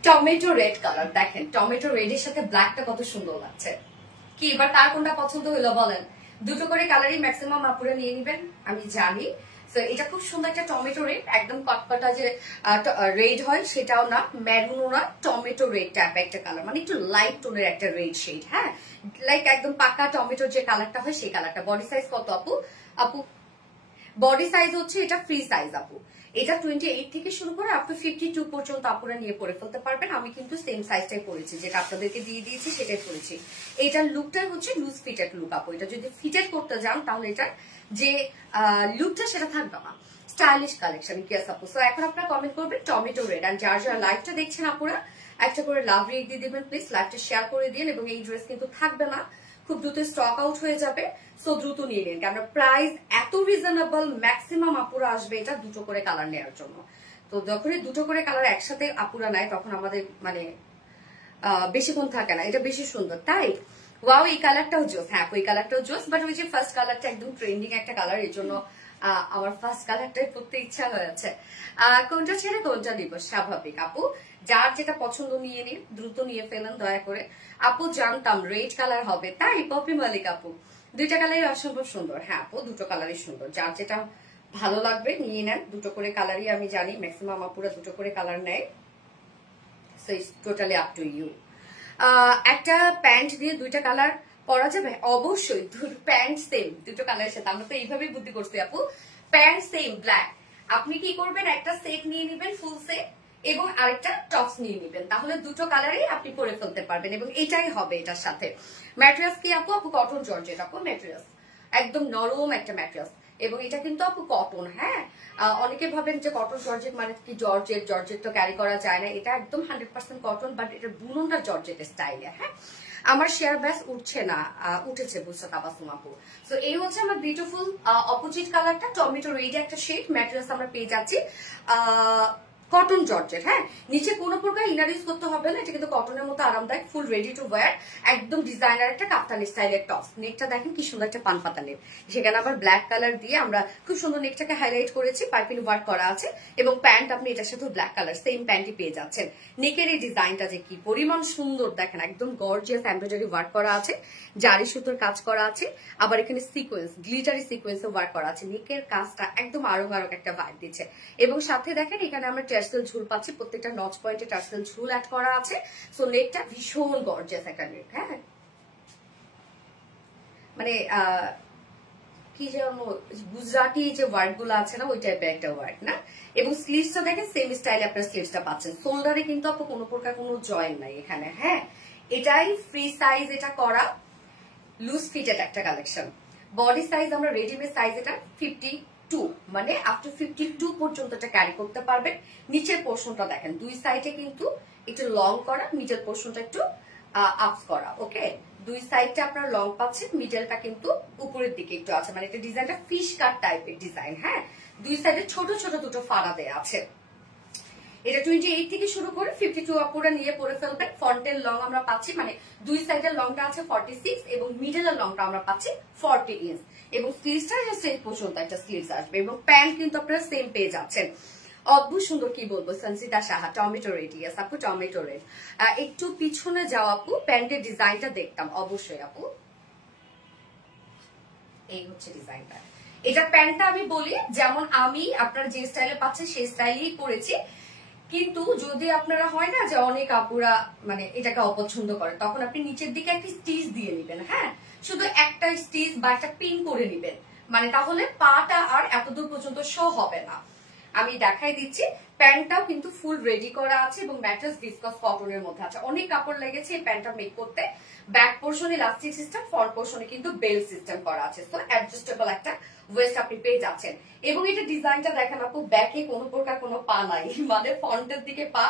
টমেটো রেড কালার, দেখেন টমেটো রেড এর সাথে ব্ল্যাকটা কত সুন্দর লাগছে। কি এবার কার কোনটা পছন্দ হলো বলেন? দুটো করে কালারই ম্যাক্সিমাম আপুরা নিয়ে নিবেন, আমি জানি। তো এটা খুব সুন্দর একটা টমেটো রেড, একদম কটকটা যে রেড হয় সেটাও না, ম্যারুনও না, টমেটো রেড টাইপ একটা কালার, মানে একটু লাইট টোনের একটা রেড শেড। হ্যাঁ, লাইক একদম পাকা টমেটোর যে কালারটা হয় সেই কালারটা। বডি সাইজ কত আপু? আপু বডি সাইজ হচ্ছে এটা ফ্রি সাইজ আপু, এটা 28 থেকে শুরু করে আপ টু 52 পর্যন্ত আপুরা নিয়ে পরে ফেলতে পারবেন। আমি কিন্তু সেম সাইজটাই পরেছি, যেটা আপনাদেরকে দিয়ে দিয়েছি সেটাই পরেছি। এটার লুকটাই হচ্ছে লুজ ফিটেড লুক আপু, এটা যদি ফিটেড করতে যান তাহলে এটার যে লুকটা সেটা থাকবে না। স্টাইলিশ কালেকশন, ইয়েস আপু। সো এখন আপনারা কমেন্ট করবেন টমেটো রেড, আর যারা যারা লাইভটা দেখছেন আপুরা একটা করে লাভ রেট দিয়ে দিবেন প্লিজ, লাইভটা শেয়ার করে দিন। এবং এই ড্রেস কিন্তু থাকবে না, খুব দ্রুত স্টক আউট হয়ে যাবে, সো দ্রুত নিয়ে নিন, কারণ প্রাইস এত রিজনেবল, ম্যাক্সিমাম আপুরা আসবে এটা দুটো করে কালার নেওয়ার জন্য। তো যখনই দুটো করে কালার একসাথে আপুরা নেয় তখন আমাদের মানে বেশিক্ষণ থাকে না, এটা বেশি সুন্দর তাই। ওয়াও, এই কালারটাও জোস। হ্যাঁ, ওই কালারটাও জোস, বাট ওই যে ফার্স্ট কালারটা একদম ট্রেন্ডিং একটা কালার, এর জন্য আমার ফার্স্ট কালারটাই পড়তে ইচ্ছা হয়েছে। কোনটা ছেড়ে কোনটা দিব, স্বাভাবিক আপু। যার যেটা পছন্দ নিয়ে নিন, দ্রুত নিয়ে ফেলেন দয়া করে। আপু জানতাম রেড কালার হবে, তাই পপি মালিক আপু দুইটা কালারই অসম্ভব সুন্দর। হ্যাঁ আপু, দুটো কালারই সুন্দর, যার যেটা ভালো লাগবে নিয়ে নেন। দুটো করে কালারই আমি জানি ম্যাক্সিমাম আপুরা দুটো করে কালার নেয়, so it's totally up to you. একটা প্যান্ট দিয়ে দুইটা কালার পরা যাবে? অবশ্যই, প্যান্ট সেম দুটো কালারের সাথে, আমরা তো এইভাবেই বুদ্ধি করছি আপু। প্যান্ট সেম ব্ল্যাক, আপনি কি করবেন একটা সেট নিয়ে নিবেন ফুল সেট, এবং আরেকটা টপস নিয়ে নিবেন, তাহলে দুটো কালারই আপনি পরে ফেলতে পারবেন, এবং এটাই হবে এটার সাথে। ম্যাটেরিয়ালস কি আপু? আপু কটন জর্জেট আপু, ম্যাটেরিয়ালস একদম নরম একটা ম্যাটেরিয়ালস, এবং এটা কিন্তু আপু কটন। হ্যাঁ, অনেকে ভাবেন যে কটন জর্জেট মানে কি জর্জেট, জর্জেট তো ক্যারি করা যায় না, এটা একদম 100% কটন, বাট এটা বুননটা জর্জেট স্টাইলে। হ্যাঁ, আমার শেয়ার ব্যাস উঠছে না, উঠেছে বুঝছো তাবাসুম আপু। সো এই হচ্ছে আমার বিউটিফুল অপোজিট কালারটা, টমেটো রেড একটা শেড, ম্যাটেরিয়ালস আমরা পেয়ে যাচ্ছি কটন জর্জেট, হ্যাঁ, নিচে কোনো প্রকার ইনার ইউজ করতে হবে না, এটা কিন্তু কটনের মতো আরামদায়ক, ফুল রেডি টু ওয়্যার, একদম ডিজাইনার একটা কাপ্তানি স্টাইলের টপস। নেকটা দেখেন কি সুন্দর একটা পান পাতা নেক, সেখানে আবার ব্ল্যাক কালার দিয়ে আমরা খুব সুন্দর নেকটাকে হাইলাইট করেছি, পাইপিং ওয়ার্ক করা আছে, এবং প্যান্ট আপনি এটার সাথে ব্ল্যাক কালার সেম প্যান্টই পেয়ে যাচ্ছেন। নেকের এই ডিজাইনটা যে কি পরিমাণ সুন্দর দেখেন, একদম গর্জিয়াস এমব্রয়ডারি ওয়ার্ক করা আছে, জারি সুতোর কাজ করা আছে, আবার এখানে সিকোয়েন্স গ্লিটারি সিকোয়েন্স ওয়ার্ক করা আছে। নেকের কাজটা একদম আরো একটা ভাইব দিচ্ছে, এবং সাথে দেখেন এখানে আমরা টার্সেল ঝুল পাচ্ছি, প্রত্যেকটা নচ পয়েন্টে টার্সেল ঝুল অ্যাড করা আছে। সো নেকটা ভীষণ গর্জিয়াস একটা নেক, হ্যাঁ, মানে কি যেন গুজরাটি যে ওয়ার্ক গুলো আছে না, ওই টাইপের একটা ওয়ার্ক না। এবং স্লিভসটা দেখেন সেম স্টাইলে আপনার স্লিভসটা পাচ্ছেন, শোল্ডারে কিন্তু আপনি কোনো প্রকার কোনো জয়েন নাই এখানে, হ্যাঁ, এটাই ফ্রি সাইজ, এটা করা লুজ ফিটেড একটা কালেকশন। বডি সাইজ আমরা রেডিমেড সাইজ এটা 52, মানে আপ টু 52 পর্যন্ত এটা ক্যারি করতে পারবেন। নিচের পোর্শনটা দেখেন দুই সাইডে কিন্তু একটু লং করা, মিডল পোর্শনটা একটু আপস করা, ওকে, দুই সাইডটা আপনার লং পাচ্ছেন, মিডলটা কিন্তু উপরের দিকে একটু আছে, মানে এটা ডিজাইনটা ফিশ কাট টাইপের ডিজাইন, হ্যাঁ, দুই সাইডে ছোট ছোট দুটো ফাড়া দেয়া আছে। এটা 28 থেকে শুরু করে 52 আপুরা নিয়ে পরে ফেলবেন। ফ্রন্টের লং আমরা পাচ্ছি, মানে দুই সাইডের লংটা আছে 46 এবং মিডলের লংটা আমরা পাচ্ছি 40 ইঞ্চ, এবং স্লিভসটা সেম পর্যন্ত একটা স্লিভস আসবে, এবং প্যান্ট কিন্তু আপনারা সেম পেয়ে যাচ্ছেন। অদ্ভুত সুন্দর, কি বলবো, Sanchita Saha tomato red, yes আপু টমেটো রেড। একটু পিছনে যাও আপু, প্যান্টের ডিজাইনটা দেখতাম অবশ্যই আপু, এই হচ্ছে ডিজাইনটা। এটা প্যান্টটা আমি বলি যেমন আমি আপনারা যে স্টাইলে পাচ্ছেন সেই স্টাইলেই পরেছি, কিন্তু যদি আপনারা হয় না যে অনেক আপুরা মানে এটাকে অপছন্দ করে, তখন আপনি নিচের দিকে একটা স্টিচ দিয়ে নিবেন, হ্যাঁ, শুধু একটা স্টিচ বা একটা পিন করে নিবেন, মানে তাহলে পাটা আর এতদূর পর্যন্ত শো হবে না। আমি দেখাই দিচ্ছি, প্যান্টটাও কিন্তু ফুল রেডি করা আছে এবং ম্যাট্রেস ভিসকস কটনের মধ্যে আছে, অনেক কাপড় লেগেছে এই প্যান্টটা মেক করতে। ব্যাক পোর্শনে ইলাস্টিক সিস্টেম, ফ্রন্ট পোর্শনে কিন্তু বেল্ট সিস্টেম করা আছে, তো অ্যাডজাস্টেবল একটা ওয়েস্ট আপনি পেয়ে যাচ্ছেন। এবং এটা ডিজাইনটা দেখেন আপু, ব্যাকে কোনো প্রকার কোনো পা নাই, মানে ফ্রন্টের দিকে পা,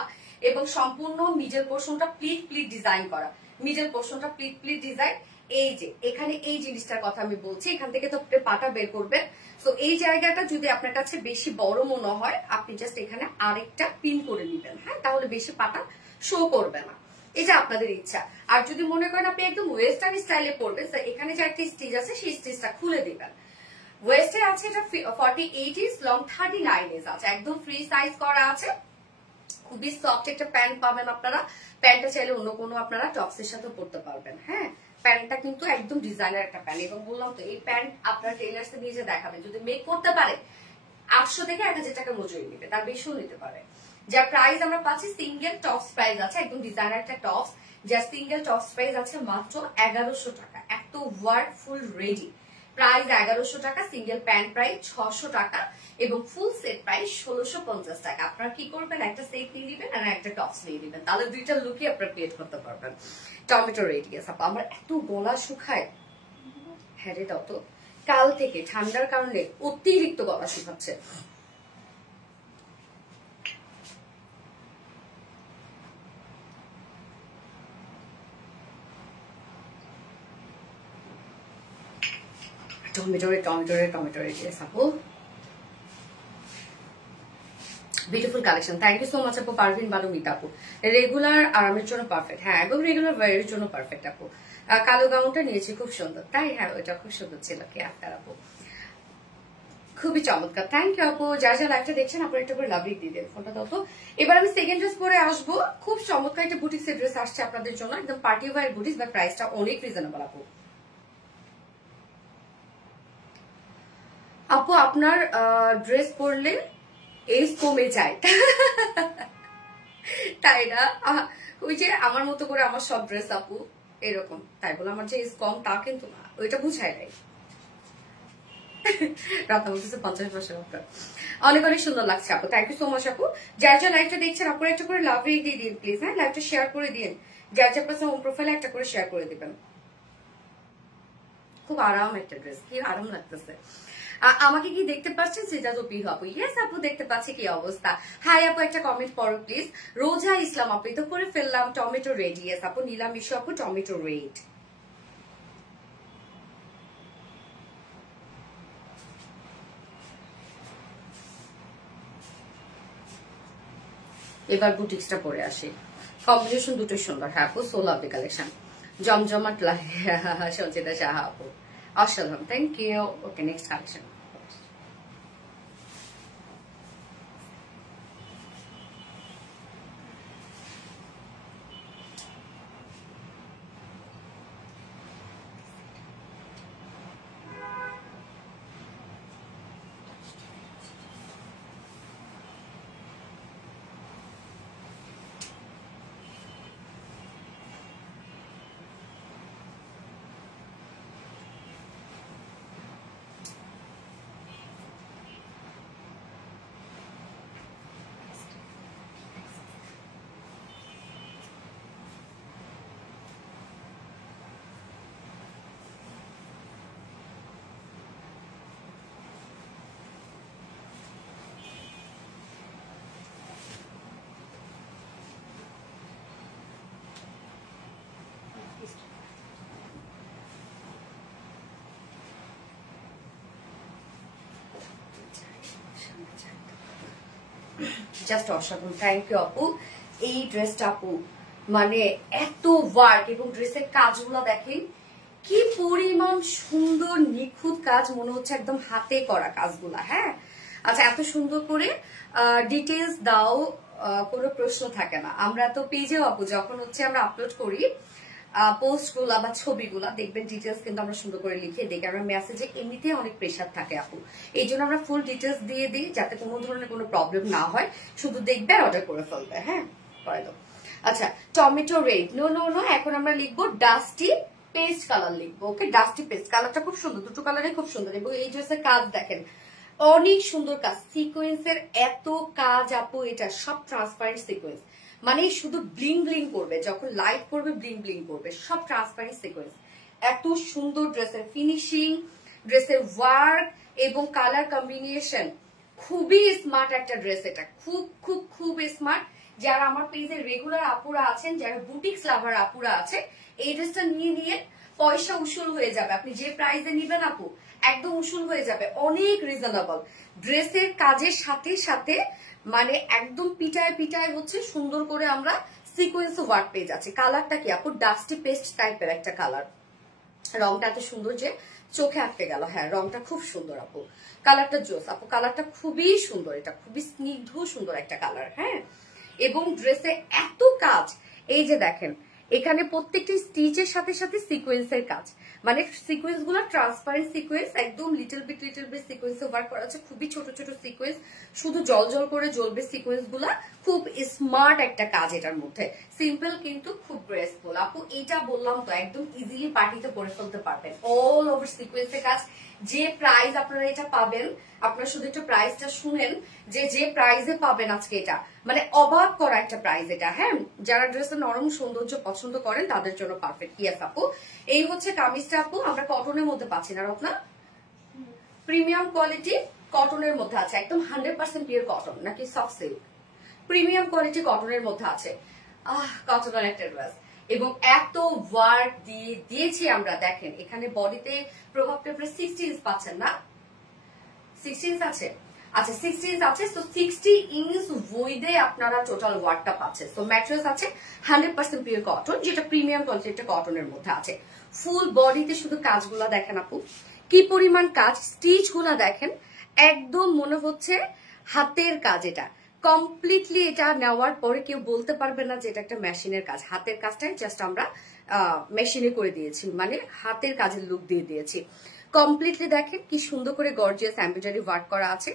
এবং সম্পূর্ণ মিডল পোর্শনটা প্লিট প্লিট ডিজাইন করা, মিডল পোর্শনটা প্লিট প্লিট ডিজাইন। এই যে এখানে এই জিনিসটার কথা আমি বলছি, এখান থেকে তো পাটা বের করবেন, তো এই জায়গাটা যদি আপনার কাছে বেশি বড় মনে হয়, আপনি জাস্ট এখানে আরেকটা পিন করে নিবেন, হ্যাঁ, তাহলে বেশি পাটা শো করবে না, এটা আপনাদের ইচ্ছা। আর যদি মনে করেন আপনি একদম ওয়েস্টার্ন স্টাইলে পড়বেন, এখানে যে একটা স্টিচ আছে সেই স্টিচটা খুলে দিবেন। ওয়েস্টে আছে এটা 48 ইঞ্চ, লং 39 ইঞ্চ আছে, একদম ফ্রি সাইজ করা আছে, খুবই সফট একটা প্যান্ট পাবেন আপনারা। প্যান্টটা চাইলে অন্য কোনো আপনারা টপসের সাথে পরতে পারবেন, হ্যাঁ, প্যান্টটা কিন্তু একদম ডিজাইনার একটা প্যান্ট, এবং বললাম তো এই প্যান্ট আপনারা টেইলার্স নিয়ে যে দেখাবেন, যদি মেক করতে পারে 800 থেকে 1000 টাকা মজুরি নিবে, তার বেশিও নিতে পারে। যার প্রাইস আমরা পাচ্ছি, সিঙ্গেল টপস প্রাইস আছে, একদম ডিজাইনার একটা টপস, যার সিঙ্গেল টপস প্রাইস আছে মাত্র 1100 টাকা, এত ওয়ার্ক ফুল রেডি, প্রাইস 1100 টাকা, সিঙ্গেল প্যান্ট প্রাইস 600 টাকা, এবং ফুল সেট প্রাইস 1650 টাকা। আপনারা কি করবেন, একটা সেট নিয়ে নেবেন আর একটা টপস নিয়ে নেবেন, তাহলে দুইটা লুকই আপনারা ক্রিয়েট করতে পারবেন। টমেটো রেডিয়াস আপা, আমার এত গলা শুকায়, হ্যাঁ রে দাও তো, কাল থেকে ঠান্ডার কারণে অতিরিক্ত গলা শুকাচ্ছে। টমেটো রেডিয়াস আপু, beautiful collection, thank you so much আপু। পারভিন বানু মিতা আপু, রেগুলার আরামের জন্য পারফেক্ট, হ্যাঁ একদম রেগুলার ওয়ারের জন্য পারফেক্ট আপু। কালো গাউনটা নিয়েছি, খুব সুন্দর, তাই হ্যাঁ ওইটা খুব সুন্দর ছিল, কি আক্তার আপু, খুবই চমৎকার, থ্যাংক ইউ আপু। যারা যারা লাইভটা দেখছেন আপনার একটা করে লাভলি দিয়ে দেন, ফোনটা দাও তো। এবার আমি সেকেন্ড ড্রেস পরে আসবো, খুব চমৎকার একটা বুটিক্সের ড্রেস আসছে আপনাদের জন্য, একদম পার্টি ওয়্যার বুটিক্স, বা প্রাইসটা অনেক রিজনেবল আপু। আপু আপনার ড্রেস পরলে এজ কমে যায়, তাই না? ওই যে আমার মতো করে আমার সব ড্রেস আপু এরকম, তাই বলে আমার যে এজ কম তা কিন্তু না, ওইটা বুঝায় নাই। রাতা বলতেছে 50 বছর আপনার, অনেক অনেক সুন্দর লাগছে আপু, থ্যাংক ইউ সো মাচ আপু। যার যা লাইভটা দেখছেন আপনারা একটা করে লাভ রেট দিয়ে দিন প্লিজ, হ্যাঁ, লাইভটা শেয়ার করে দিন, যার যা পাশে হোম প্রোফাইলে একটা করে শেয়ার করে দিবেন। খুব আরাম একটা ড্রেস, কি আরাম লাগতেছে। আমাকে কি দেখতে পাচ্ছেন সেটা তো পিহু আপু, ইয়েস আপু দেখতে পাচ্ছি, কি অবস্থা। হাই আপু, একটা কমেন্ট পড়ো প্লিজ। রোজা ইসলাম আপু, তো করে ফেললাম টমেটো রেড, ইয়েস আপু। নীলাম ইস্যু আপু, টমেটো রেড। এবার বুটিক্সটা পরে আসি। কম্বিনেশন দুটোই সুন্দর। হ্যাঁ আপু, সো লাভলি কালেকশন, জমজমাট লাগে। সঞ্চিতা সাহা আপু, অসাধারণ, thank you. Okay, next collection. Just অসাধারণ, থ্যাংক ইউ আপু। এই ড্রেসটা আপু মানে এত ওয়ার্ক এবং ড্রেসের কাজগুলো দেখেন কি পরিমাণ সুন্দর, নিখুঁত কাজ, মনে হচ্ছে একদম হাতে করা কাজগুলা। হ্যাঁ আচ্ছা, এত সুন্দর করে ডিটেলস দাও, কোনো প্রশ্ন থাকে না। আমরা তো পেজেও আপু যখন হচ্ছে আমরা আপলোড করি পোস্ট গুলা বা ছবিগুলা, দেখবেন ডিটেলস কিন্তু আমরা সুন্দর করে লিখে দিই, কারণ মেসেজে এমনিতে অনেক প্রেশার থাকে আপু, এই জন্য আমরা ফুল ডিটেলস দিয়ে দিই যাতে কোনো ধরনের কোনো প্রবলেম না হয়, শুধু দেখবে আর অর্ডার করে ফেলবে। হ্যাঁ করে দাও। আচ্ছা, tomato red, no no no, এখন আমরা লিখবো ডাস্টি পেস্ট কালার লিখবো। ওকে, ডাস্টি পেস্ট কালারটা খুব সুন্দর, দুটো কালারই খুব সুন্দর। এবং এই ড্রেসের কাজ দেখেন অনেক সুন্দর কাজ, সিকোয়েন্সের এত কাজ আপু, এটা সব ট্রান্সপারেন্ট সিকোয়েন্স, মানে শুধু ব্লিং ব্লিং করবে, যখন লাইট করবে ব্লিং ব্লিং করবে, সব ট্রান্সপারেন্ট সিকোয়েন্স। এত সুন্দর ড্রেসের ফিনিশিং, ড্রেসের ওয়ার্ক এবং কালার কম্বিনেশন, খুবই স্মার্ট একটা ড্রেস। এটা খুব খুব খুব স্মার্ট। যারা আমার পেজের রেগুলার আপুরা আছেন, যারা বুটিক্স লাভার আপুরা আছে, এই ড্রেসটা নিয়ে নিয়ে পয়সা উসুল হয়ে যাবে। আপনি যে প্রাইসে নিবেন আপু একদম উসুল হয়ে যাবে, অনেক রিজনেবল। ড্রেসের কাজের সাথে সাথে মানে একদম পিটায় পিটায় হচ্ছে সুন্দর করে আমরা সিকোয়েন্স ওয়ার্ক পেয়ে যাচ্ছি। কালারটা কি আপু, ডাস্টি পেস্ট টাইপের একটা কালার। রংটা এত সুন্দর যে চোখে আটকে গেল। হ্যাঁ রংটা খুব সুন্দর আপু, কালারটা জোস আপু, কালারটা খুবই সুন্দর, এটা খুবই স্নিগ্ধ সুন্দর একটা কালার। হ্যাঁ, এবং ড্রেসে এত কাজ, এই যে দেখেন এখানে প্রত্যেকটি স্টিচের সাথে সাথে সিকোয়েন্সের কাজ, মানে সিকোয়েন্স গুলো ট্রান্সপারেন্ট সিকোয়েন্স, একদম লিটল বিট সিকোয়েন্স ওয়ার্ক করা আছে, খুবই ছোট ছোট সিকোয়েন্স, শুধু জল জল করে জ্বলবে সিকোয়েন্স গুলা, খুব স্মার্ট একটা কাজ এটার মধ্যে, সিম্পল কিন্তু খুব গ্রেসফুল আপু। এটা বললাম তো একদম ইজিলি পার্টিতে পরে ফেলতে পারবেন, অল ওভার সিকোয়েন্সের কাজ। যে প্রাইস আপনারা এটা পাবেন, আপনারা শুধু একটু প্রাইসটা শুনেন, যে প্রাইসে পাবেন আজকে, এটা মানে অবাক করা একটা প্রাইস এটা। হ্যাঁ, যারা ড্রেসের নরম সৌন্দর্য পছন্দ করেন তাদের জন্য পারফেক্ট। ইয়েস আপু, এই হচ্ছে কামিজটা আপু, আমরা কটনের মধ্যে পাচ্ছি না রত্না, প্রিমিয়াম কোয়ালিটি কটনের মধ্যে আছে, একদম 100% পিওর কটন নাকি সফট সিল্ক, প্রিমিয়াম কোয়ালিটি কটনের মধ্যে আছে। কটনের একটা ড্রেস এবং এত ওয়ার্ক দিয়েছি আমরা। দেখেন এখানে বডিতে প্রভাবটা আপনারা 60 ইঞ্চ পাচ্ছেন না, 60 ইঞ্চ আছে, আচ্ছা 60 ইঞ্চ আছে, তো 60 ইঞ্চ উইথে আপনারা টোটাল ওয়ার্কটা পাচ্ছেন। তো ম্যাটেরিয়ালস আছে 100% পিওর কটন, যেটা প্রিমিয়াম কোয়ালিটি কটনের মধ্যে আছে। ফুল বডিতে শুধু কাজগুলা দেখেন আপু, কি পরিমাণ কাজ, স্টিচ গুলা দেখেন, একদম মনে হচ্ছে হাতের কাজ। এটা কমপ্লিটলি, এটা নেওয়ার পরে কেউ বলতে পারবে না যে এটা একটা মেশিনের কাজ। হাতের কাজটাই জাস্ট আমরা মেশিনে করে দিয়েছি, মানে হাতের কাজের লুক দিয়ে দিয়েছি। কমপ্লিটলি দেখেন কি সুন্দর করে গর্জিয়াস এমব্রয়ডারি ওয়ার্ক করা আছে,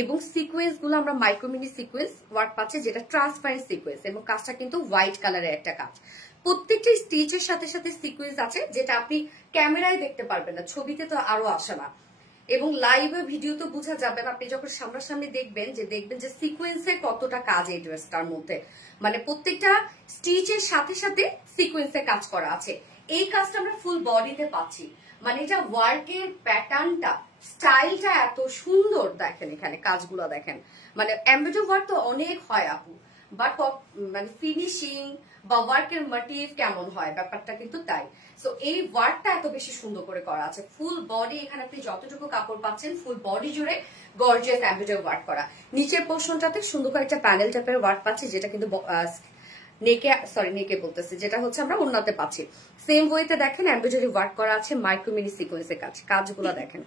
এবং সিকোয়েন্স গুলো আমরা মাইক্রোমিনি সিকোয়েন্স ওয়ার্ক পাচ্ছি, যেটা ট্রান্সপারেন্ট সিকোয়েন্স, এবং কাজটা কিন্তু হোয়াইট কালারের একটা কাজ। প্রত্যেকটি স্টিচের সাথে সাথে সিকোয়েন্স আছে, যেটা আপনি ক্যামেরায় দেখতে পারবেন না, ছবিতে তো আরো আসে না, এবং লাইভে ভিডিও তো বোঝা যাবে না। আপনি যখন সামনাসামনি দেখবেন যে সিকোয়েন্সের কতটা কাজ এই ড্রেসটার মধ্যে, মানে প্রত্যেকটা স্টিচের সাথে সাথে সিকোয়েন্সের কাজ করা আছে। এই কাজটা আমরা ফুল বডিতে পাচ্ছি, মানে এটা ওয়ার্কের প্যাটার্নটা, স্টাইলটা এত সুন্দর। দেখেন এখানে কাজগুলো দেখেন, মানে এমব্রয়ডারি ওয়ার্ক তো অনেক হয় আপু, বাট মানে ফিনিশিং বা ওয়ার্কের মোটিভ কেমন হয়, ব্যাপারটা কিন্তু তাই। সো এই ওয়ার্কটা এত বেশি সুন্দর করে করা আছে, ফুল বডি এখানে আপনি যতটুকু কাপড় পাচ্ছেন ফুল বডি জুড়ে গর্জিয়াস এমব্রয়ডারি ওয়ার্ক করা। নিচের পোর্শনটাতে সুন্দর করে একটা প্যানেল টাইপের ওয়ার্ক পাচ্ছি, যেটা কিন্তু নেকে বলতেছে, যেটা হচ্ছে আমরা ওন্নাতে পাচ্ছি। সেম ওয়েতে দেখেন এমব্রয়ডারি ওয়ার্ক করা আছে, মাইক্রো মিনি সিকোয়েন্সের কাজগুলো দেখেন,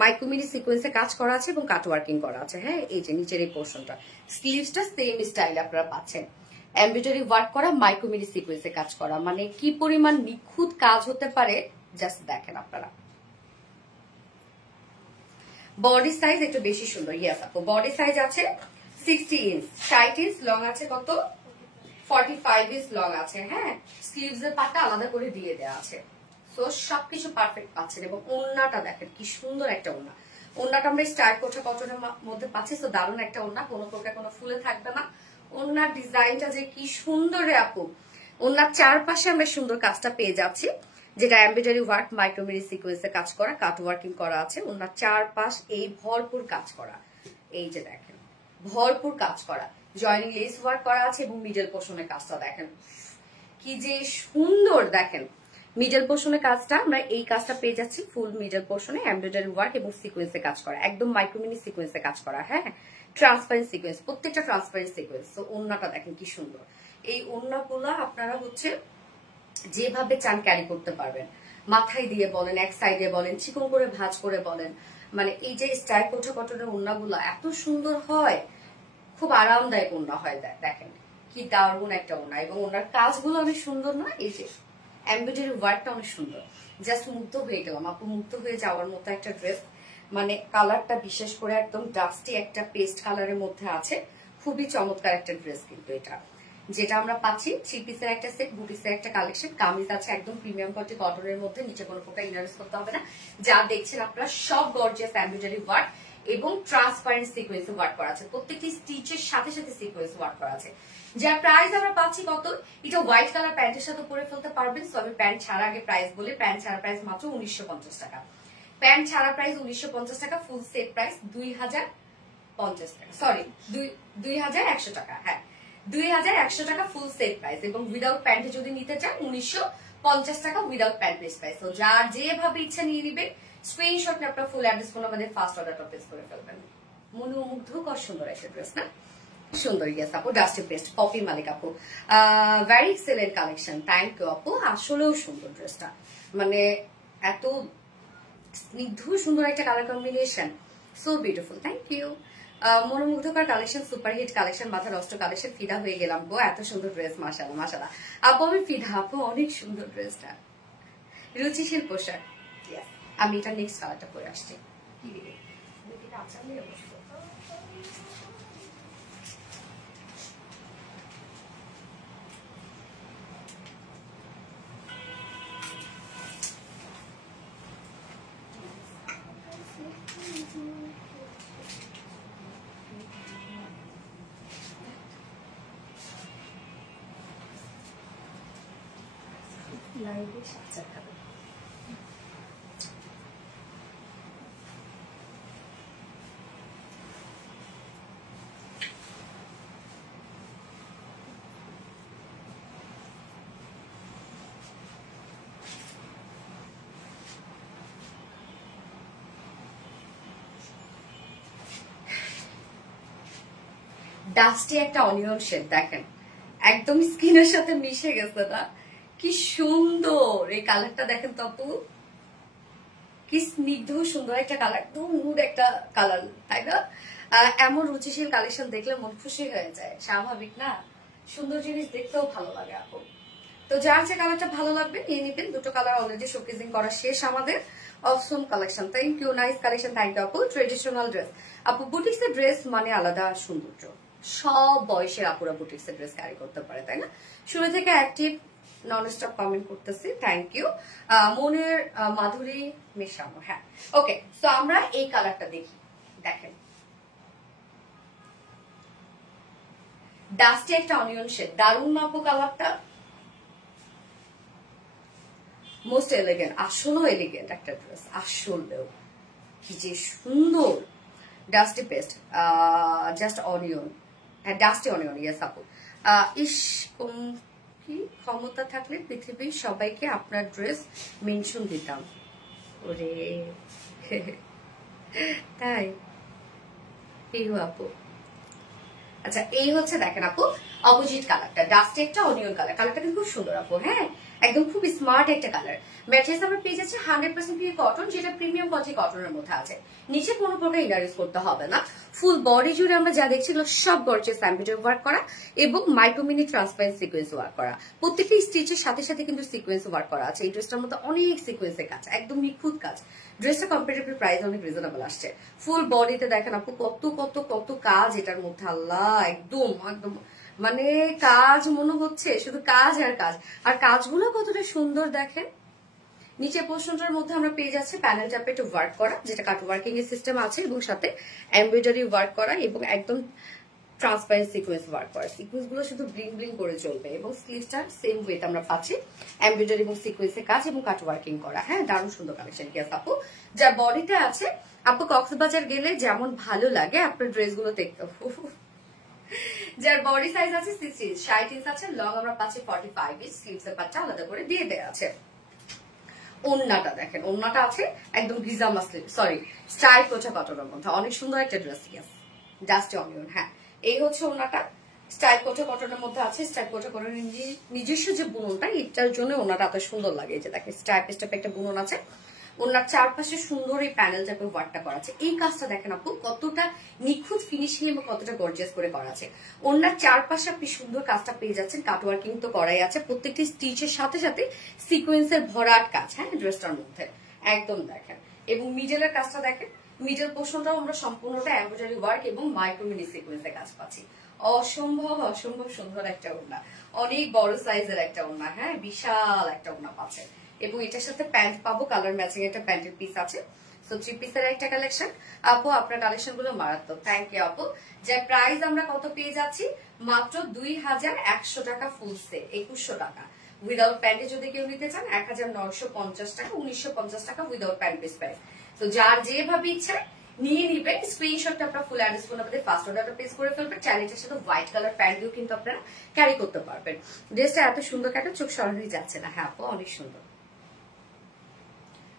মাইক্রো মিনি সিকোয়েন্সে কাজ করা আছে এবং কাট ওয়ার্কিং করা আছে। হ্যাঁ, এই যে নিচের এই পোর্শনটা, স্লিভসটা সেম স্টাইলে আপনারা পাচ্ছেন, এমব্রয়ডারি ওয়ার্ক করা, মাইক্রো মিনি সিকোয়েন্সে কাজ করা, মানে কি পরিমাণ নিখুঁত কাজ হতে পারে জাস্ট দেখেন আপনারা। বডি সাইজ একটু বেশি সুন্দর, ইয়েস আপু বডি সাইজ আছে 60 ইঞ্চ, 60 ইঞ্চ লং আছে, কত 45 ইঞ্চ লং আছে। হ্যাঁ, স্লিভস এর পাটটা আলাদা করে দিয়ে দেওয়া আছে। তো সবকিছু পারফেক্ট পাচ্ছেন। এবং ওড়নাটা দেখেন কি সুন্দর একটা ওড়না, ওড়নাটা আমরা স্টার কোঠা কটনের মধ্যে পাচ্ছি। তো দারুণ একটা ওড়না, কোনো প্রকার কোনো ফুলে থাকবে না। ওড়নার ডিজাইনটা যে কি সুন্দর রে আপু, ওড়নার চারপাশে আমরা সুন্দর কাজটা পেয়ে যাচ্ছি, যেটা এমব্রয়ডারি ওয়ার্ক, মাইক্রোমিনি সিকোয়েন্সে কাজ করা, কাট ওয়ার্কিং করা আছে। ওড়নার চারপাশ এই ভরপুর কাজ করা, এই যে দেখেন ভরপুর কাজ করা, জয়েনিং লেস ওয়ার্ক করা আছে এবং মিডল পোর্শনের কাজটা দেখেন কি যে সুন্দর। দেখেন মিডল পোর্শনের কাজটা, আমরা এই কাজটা পেয়ে যাচ্ছি ফুল মিডল পোর্শনে, এমব্রয়ডারি ওয়ার্ক এবং সিকোয়েন্সে কাজ করা, একদম মাইক্রোমিনি সিকোয়েন্সে কাজ করা। হ্যাঁ, ট্রান্সপারেন্ট সিকোয়েন্স, প্রত্যেকটা ট্রান্সপারেন্ট সিকোয়েন্স। তো ওড়নাটা দেখেন কি সুন্দর। এই ওড়নাগুলা আপনারা হচ্ছে যেভাবে চান ক্যারি করতে পারবেন, মাথায় দিয়ে বলেন, এক সাইডে বলেন, চিকন করে ভাঁজ করে বলেন, মানে এই যে স্টাইল কোঠা কটনের ওড়নাগুলা এত সুন্দর হয়, খুব আরামদায়ক ওড়না হয়। দেখেন কি দারুণ একটা ওড়না, এবং ওনার কাজগুলো অনেক সুন্দর না, এই যে এমব্রয়ডারি ওয়ার্কটা অনেক সুন্দর। জাস্ট মুগ্ধ হয়ে গেলাম আপু, মুগ্ধ হয়ে যাওয়ার মতো একটা ড্রেস। মানে কালারটা বিশেষ করে একদম ডাস্টি একটা পেস্ট কালারের মধ্যে আছে, খুবই চমৎকার একটা ড্রেস কিন্তু এটা, যেটা আমরা পাচ্ছি 3 পিসের একটা সেট, বুটিসের একটা কালেকশন। কামিজ আছে একদম প্রিমিয়াম কোয়ালিটি কটনের মধ্যে, নিচে কোনো প্রকার ইনারেস করতে হবে না। যা দেখছেন আপনারা সব গর্জিয়াস এমব্রয়ডারি ওয়ার্ক এবং ট্রান্সপারেন্ট সিকোয়েন্স ওয়ার্ক করা আছে, প্রত্যেকটি স্টিচের সাথে সাথে সিকোয়েন্স ওয়ার্ক করা আছে। যার প্রাইস আমরা পাচ্ছি কত, এটা হোয়াইট কালার প্যান্টের সাথে পরে ফেলতে পারবেন। সো আমি প্যান্ট ছাড়া আগে প্রাইস বলি, প্যান্ট ছাড়া প্রাইস মাত্র 1950 টাকা, প্যান্ট ছাড়া প্রাইস 1950 টাকা, ফুল সেট প্রাইস 2050 টাকা, সরি 2100 টাকা। হ্যাঁ, 2100 টাকা ফুল সেট প্রাইস, এবং উইদাউট প্যান্টে যদি নিতে চান 1950 টাকা উইদাউট প্যান্ট প্রাইস। তো যার যেভাবে ইচ্ছা নিয়ে নিবেন, স্ক্রিনশট নিয়ে আপনার ফুল অ্যাড্রেস ফোন আমাদের ফার্স্ট অর্ডারটা প্লেস করে ফেলবেন। মনোমুগ্ধকর সুন্দর একটা ড্রেস না, সুন্দর। ইয়েস আপু, ডাস্টি পেস্ট, পপি মালিক আপু, very excellent collection, thank you আপু। আসলেও সুন্দর ড্রেসটা, মানে এত স্নিগ্ধ সুন্দর একটা colour combination, so beautiful, thank you. মনোমুগ্ধকর কালেকশন, সুপারহিট কালেকশন, মাথা নষ্ট কালেকশন, ফিদা হয়ে গেলাম গো, এত সুন্দর ড্রেস, মাশাআল্লাহ মাশাআল্লাহ আপু, আমি ফিদা আপু, অনেক সুন্দর ড্রেসটা, রুচিশীল পোশাক। আমি এটা নেক্সট কালারটা পরে আসছি, কি দিবে আচ্ছা নিয়ে বসবো। লাইভে সাচ্চা খাবে, ডাস্টি একটা অনিয়ন শেড দেখেন, একদম স্কিনের সাথে মিশে গেছে না, কি সুন্দর এই কালারটা দেখেন তো আপু, কি স্নিগ্ধ সুন্দর একটা কালার, একদম নুড একটা কালার, তাই না? এমন রুচিশীল কালেকশন দেখলে মন খুশি হয়ে যায়, স্বাভাবিক না? সুন্দর জিনিস দেখতেও ভালো লাগে আপু। তো যার যে কালারটা ভালো লাগবে নিয়ে নিবেন, দুটো কালার অলরেডি শোকেজিং করা শেষ আমাদের। Awesome collection, thank you, nice collection, thank you আপু। ট্রেডিশনাল ড্রেস আপু, বুটিক্সের ড্রেস মানে আলাদা সৌন্দর্য, সব বয়সের আপুরা বুটিক্সের ড্রেস ক্যারি করতে পারে, তাই না? শুরু থেকে অ্যাক্টিভ নন স্টপ কমেন্ট করতেছি, থ্যাংক ইউ। মনের মাধুরী মেশানো, হ্যাঁ ওকে। তো আমরা এই কালারটা দেখি, দেখেন ডাস্টি একটা অনিয়ন শেড, দারুণ না আপু কালারটা, মোস্ট এলিগেন্ট, আসলেও এলিগেন্ট একটা ড্রেস, আসলেও কি যে সুন্দর। ডাস্টি পেস্ট, জাস্ট অনিয়ন, হ্যাঁ ডাস্টে অনিয়ন, ইয়েস আপু। ইস কি ক্ষমতা থাকলে পৃথিবীর সবাইকে আপনার ড্রেস মেনশন দিতাম। ওরে তাই পিহু আপু। আচ্ছা এই হচ্ছে দেখেন আপু অপোজিট কালারটা, ডাস্টে একটা অনিয়ন কালার, কালারটা কিন্তু খুব সুন্দর আপু। হ্যাঁ একদম খুব স্মার্ট একটা কালার। ম্যাট্রেস আমার পেয়ে যাচ্ছে 100% পিওর কটন, যেটা প্রিমিয়াম কোয়ালিটি কটনের মধ্যে আছে। নিচে কোনো প্রকার ইনার ইউজ করতে হবে না। ফুল বডি জুড়ে আমরা যা দেখছি সব গর্জিয়াস এমব্রয়ডারি ওয়ার্ক করা এবং মাইক্রোমিনি ট্রান্সপারেন্ট সিকোয়েন্স ওয়ার্ক করা। প্রত্যেকটি স্টিচের সাথে সাথে কিন্তু সিকোয়েন্স ওয়ার্ক করা আছে। এই ড্রেসটার মধ্যে অনেক সিকোয়েন্সের কাজ, একদম নিখুঁত কাজ। ড্রেসটা কম্পারেটিভ প্রাইস অনেক রিজনেবল আসছে। ফুল বডিতে দেখেন আপু কত কত কত কাজ এটার মধ্যে, আল্লাহ একদম একদম মানে কাজ মনে হচ্ছে শুধু কাজ আর কাজ। আর কাজগুলো কতটা সুন্দর দেখেন। নিচে পোর্শনটার মধ্যে আমরা পেয়ে যাচ্ছি প্যানেল টাপে একটু ওয়ার্ক করা, যেটা কাট ওয়ার্কিং এর সিস্টেম আছে এবং সাথে এমব্রয়ডারি ওয়ার্ক করা এবং একদম ট্রান্সপারেন্ট সিকোয়েন্স ওয়ার্ক করা। সিকোয়েন্স গুলো শুধু ব্লিং ব্লিং করে চলবে এবং স্লিভসটা সেম ওয়েতে আমরা পাচ্ছি এমব্রয়ডারি এবং সিকোয়েন্সের কাজ এবং কাট ওয়ার্কিং করা। হ্যাঁ দারুণ সুন্দর কালেকশন গেস আপু। যা বডিতে আছে আপু কক্সবাজার গেলে যেমন ভালো লাগে আপনার ড্রেস গুলো দেখতে। যার বডি সাইজ আছে 60 ইঞ্চ আছে, লং আমরা পাচ্ছি 45 ইঞ্চ, স্লিভস এর পাটটা আলাদা করে দিয়ে দেয়া আছে। ওন্নাটা দেখেন, ওন্নাটা আছে একদম ভিজা মাসলিন সরি স্টাইল কোচা কটনের মধ্যে, অনেক সুন্দর একটা ড্রেস। Yes just onion. হ্যাঁ এই হচ্ছে ওন্নাটা, স্টাইল কোচা কটনের মধ্যে আছে। স্টাইল কোচা কটনের নিজস্ব যে বুননটা, এটার জন্য ওন্নাটা এত সুন্দর লাগে। এই যে দেখেন স্টাইপ স্টেপ একটা বুনন আছে, ওনার চারপাশে সুন্দর এই প্যানেল টাইপের ওয়ার্কটা করা আছে। এই কাজটা দেখেন আপু কতটা নিখুঁত ফিনিশিং এবং কতটা গর্জিয়াস করে করা আছে। ওনার চারপাশে আপনি সুন্দর কাজটা পেয়ে যাচ্ছেন, কাটওয়ার্কিং তো করাই আছে, প্রত্যেকটি স্টিচের সাথে সাথে সিকোয়েন্সের ভরাট কাজ। হ্যাঁ ড্রেসটার মধ্যে একদম দেখেন। এবং মিডলের কাজটা দেখেন, মিডল পোর্শনটাও আমরা সম্পূর্ণটা এমব্রয়ডারি ওয়ার্ক এবং মাইক্রোমিনি সিকোয়েন্সের কাজ পাচ্ছি। অসম্ভব অসম্ভব সুন্দর একটা ওড়না, অনেক বড় সাইজের একটা ওড়না। হ্যাঁ বিশাল একটা ওড়না পাচ্ছেন এবং এটার সাথে প্যান্ট পাবো, কালার ম্যাচিং একটা প্যান্টের পিস আছে। সো 3 পিসের একটা কালেকশন আপু, আপনার কালেকশন গুলো মারাত্মক। থ্যাংক ইউ আপু। যার প্রাইস আমরা কত পেয়ে যাচ্ছি মাত্র 2100 টাকা ফুল সেট, 2100 টাকা। উইদাউট প্যান্টে যদি কেউ নিতে চান 1950 টাকা, 1950 টাকা উইদাউট প্যান্ট পিস প্রাইস। তো যার যেভাবে ইচ্ছা নিয়ে নিবেন। স্ক্রিনশটটা আপনার ফুল অ্যাড্রেস ফোন আমাদের ফার্স্ট অর্ডারটা পেজ করে ফেলবেন। চাইনিজের সাথে হোয়াইট কালার প্যান্ট দিয়েও কিন্তু আপনারা ক্যারি করতে পারবেন। ড্রেসটা এত সুন্দর কাটা চোখ সরানোই যাচ্ছে না। হ্যাঁ আপু অনেক সুন্দর।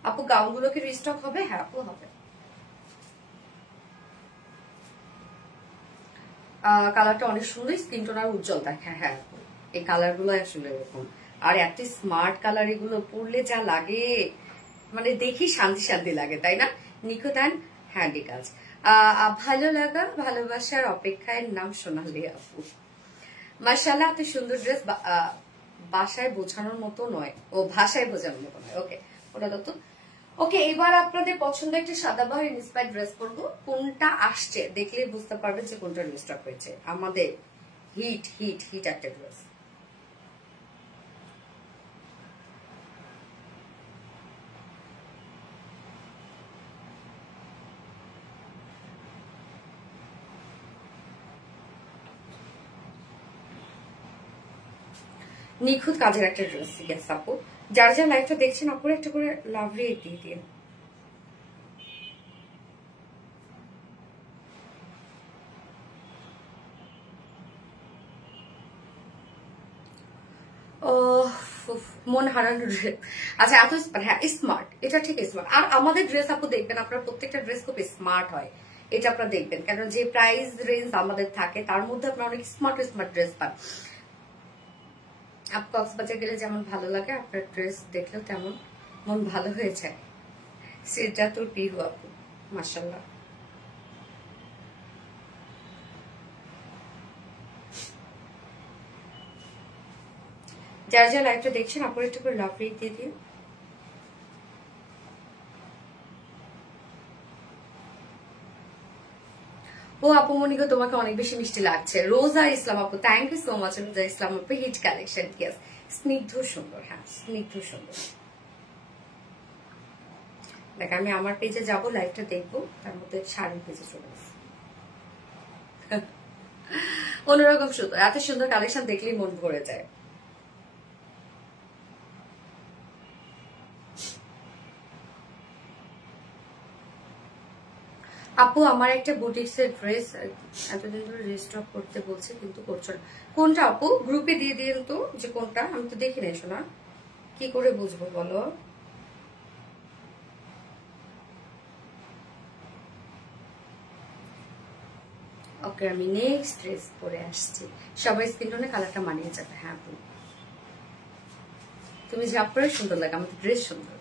আপু গাউন গুলো কি রিস্টক হবে? হ্যাঁ আপু হবে। কালারটা অনেক সুন্দর, স্কিন টোন আর উজ্জ্বল দেখে। হ্যাঁ আপু এই কালার গুলো আসলে এরকম, আর এত স্মার্ট কালার, এগুলো পরলে যা লাগে মানে দেখি শান্তি শান্তি লাগে, তাই না? নিখুঁত অ্যান্ড হ্যান্ডি কাজ। ভালো লাগা ভালোবাসার অপেক্ষায় নাম সোনালি আপু। মাশাআল্লাহ এত সুন্দর ড্রেস বাসায় বোঝানোর মতো নয়, ও ভাষায় বোঝানোর মতো নয়। ওকে ওটা তো ওকে। এবার আপনাদের পছন্দ একটা সাদাবাহার ইন্সপায়ার্ড ড্রেস পরবো। কোনটা আসছে দেখলে বুঝতে পারবেন যে কোনটা রিস্টক হয়েছে। আমাদের হিট হিট হিট একটা ড্রেস। নিখুঁত কাজের একটা ড্রেস। ইয়েস আপু, যারা যারা লাইভটা দেখছেন আপুর একটা করে লাভ রেট দিয়ে দিন। মন হারানো ড্রেস। আচ্ছা এত হ্যাঁ স্মার্ট, এটা ঠিক স্মার্ট। আর আমাদের ড্রেস আপু দেখবেন আপনার প্রত্যেকটা ড্রেস খুব স্মার্ট হয়, এটা আপনারা দেখবেন। কারণ যে প্রাইস রেঞ্জ আমাদের থাকে তার মধ্যে আপনারা অনেক স্মার্ট স্মার্ট ড্রেস পান। আপু কক্সবাজার গেলে যেমন ভালো লাগে আপনার ড্রেস দেখলেও তেমন মন ভালো হয়ে যায়। সেটা তো পিহু আপু মাশাআল্লাহ। যারা যারা লাইভটা দেখছেন আপুর একটু করে লাভ রেট দিয়ে দিন। ও আপু মনিকা তোমাকে অনেক বেশি মিষ্টি লাগছে। রোজা ইসলাম আপু থ্যাংক ইউ সো মাচ। রোজা ইসলাম আপু হিট কালেকশন। ইয়েস স্নিগ্ধ সুন্দর। হ্যাঁ স্নিগ্ধ সুন্দর। দেখ আমি আমার পেজে যাবো, লাইভটা দেখবো, তার মধ্যে শাড়ির পেজে চলে আসবো। অন্যরকম সুন্দর, এত সুন্দর কালেকশন দেখলেই মন ভরে যায়। আপু আমার একটা বুটিক্সের ড্রেস এতদিন ধরে রিস্টক করতে বলছে কিন্তু করছো না। কোনটা আপু? গ্রুপে দিয়ে দিন তো যে কোনটা, আমি তো দেখি নাই শোনা, কি করে বুঝবো বলো? ওকে, আমি নেক্সট ড্রেস পরে আসছি, সবাই স্কিন টোনে কালারটা মানিয়ে যাবে। হ্যাঁ আপু, তুমি যা পরে সুন্দর লাগে, আমার ড্রেস সুন্দর।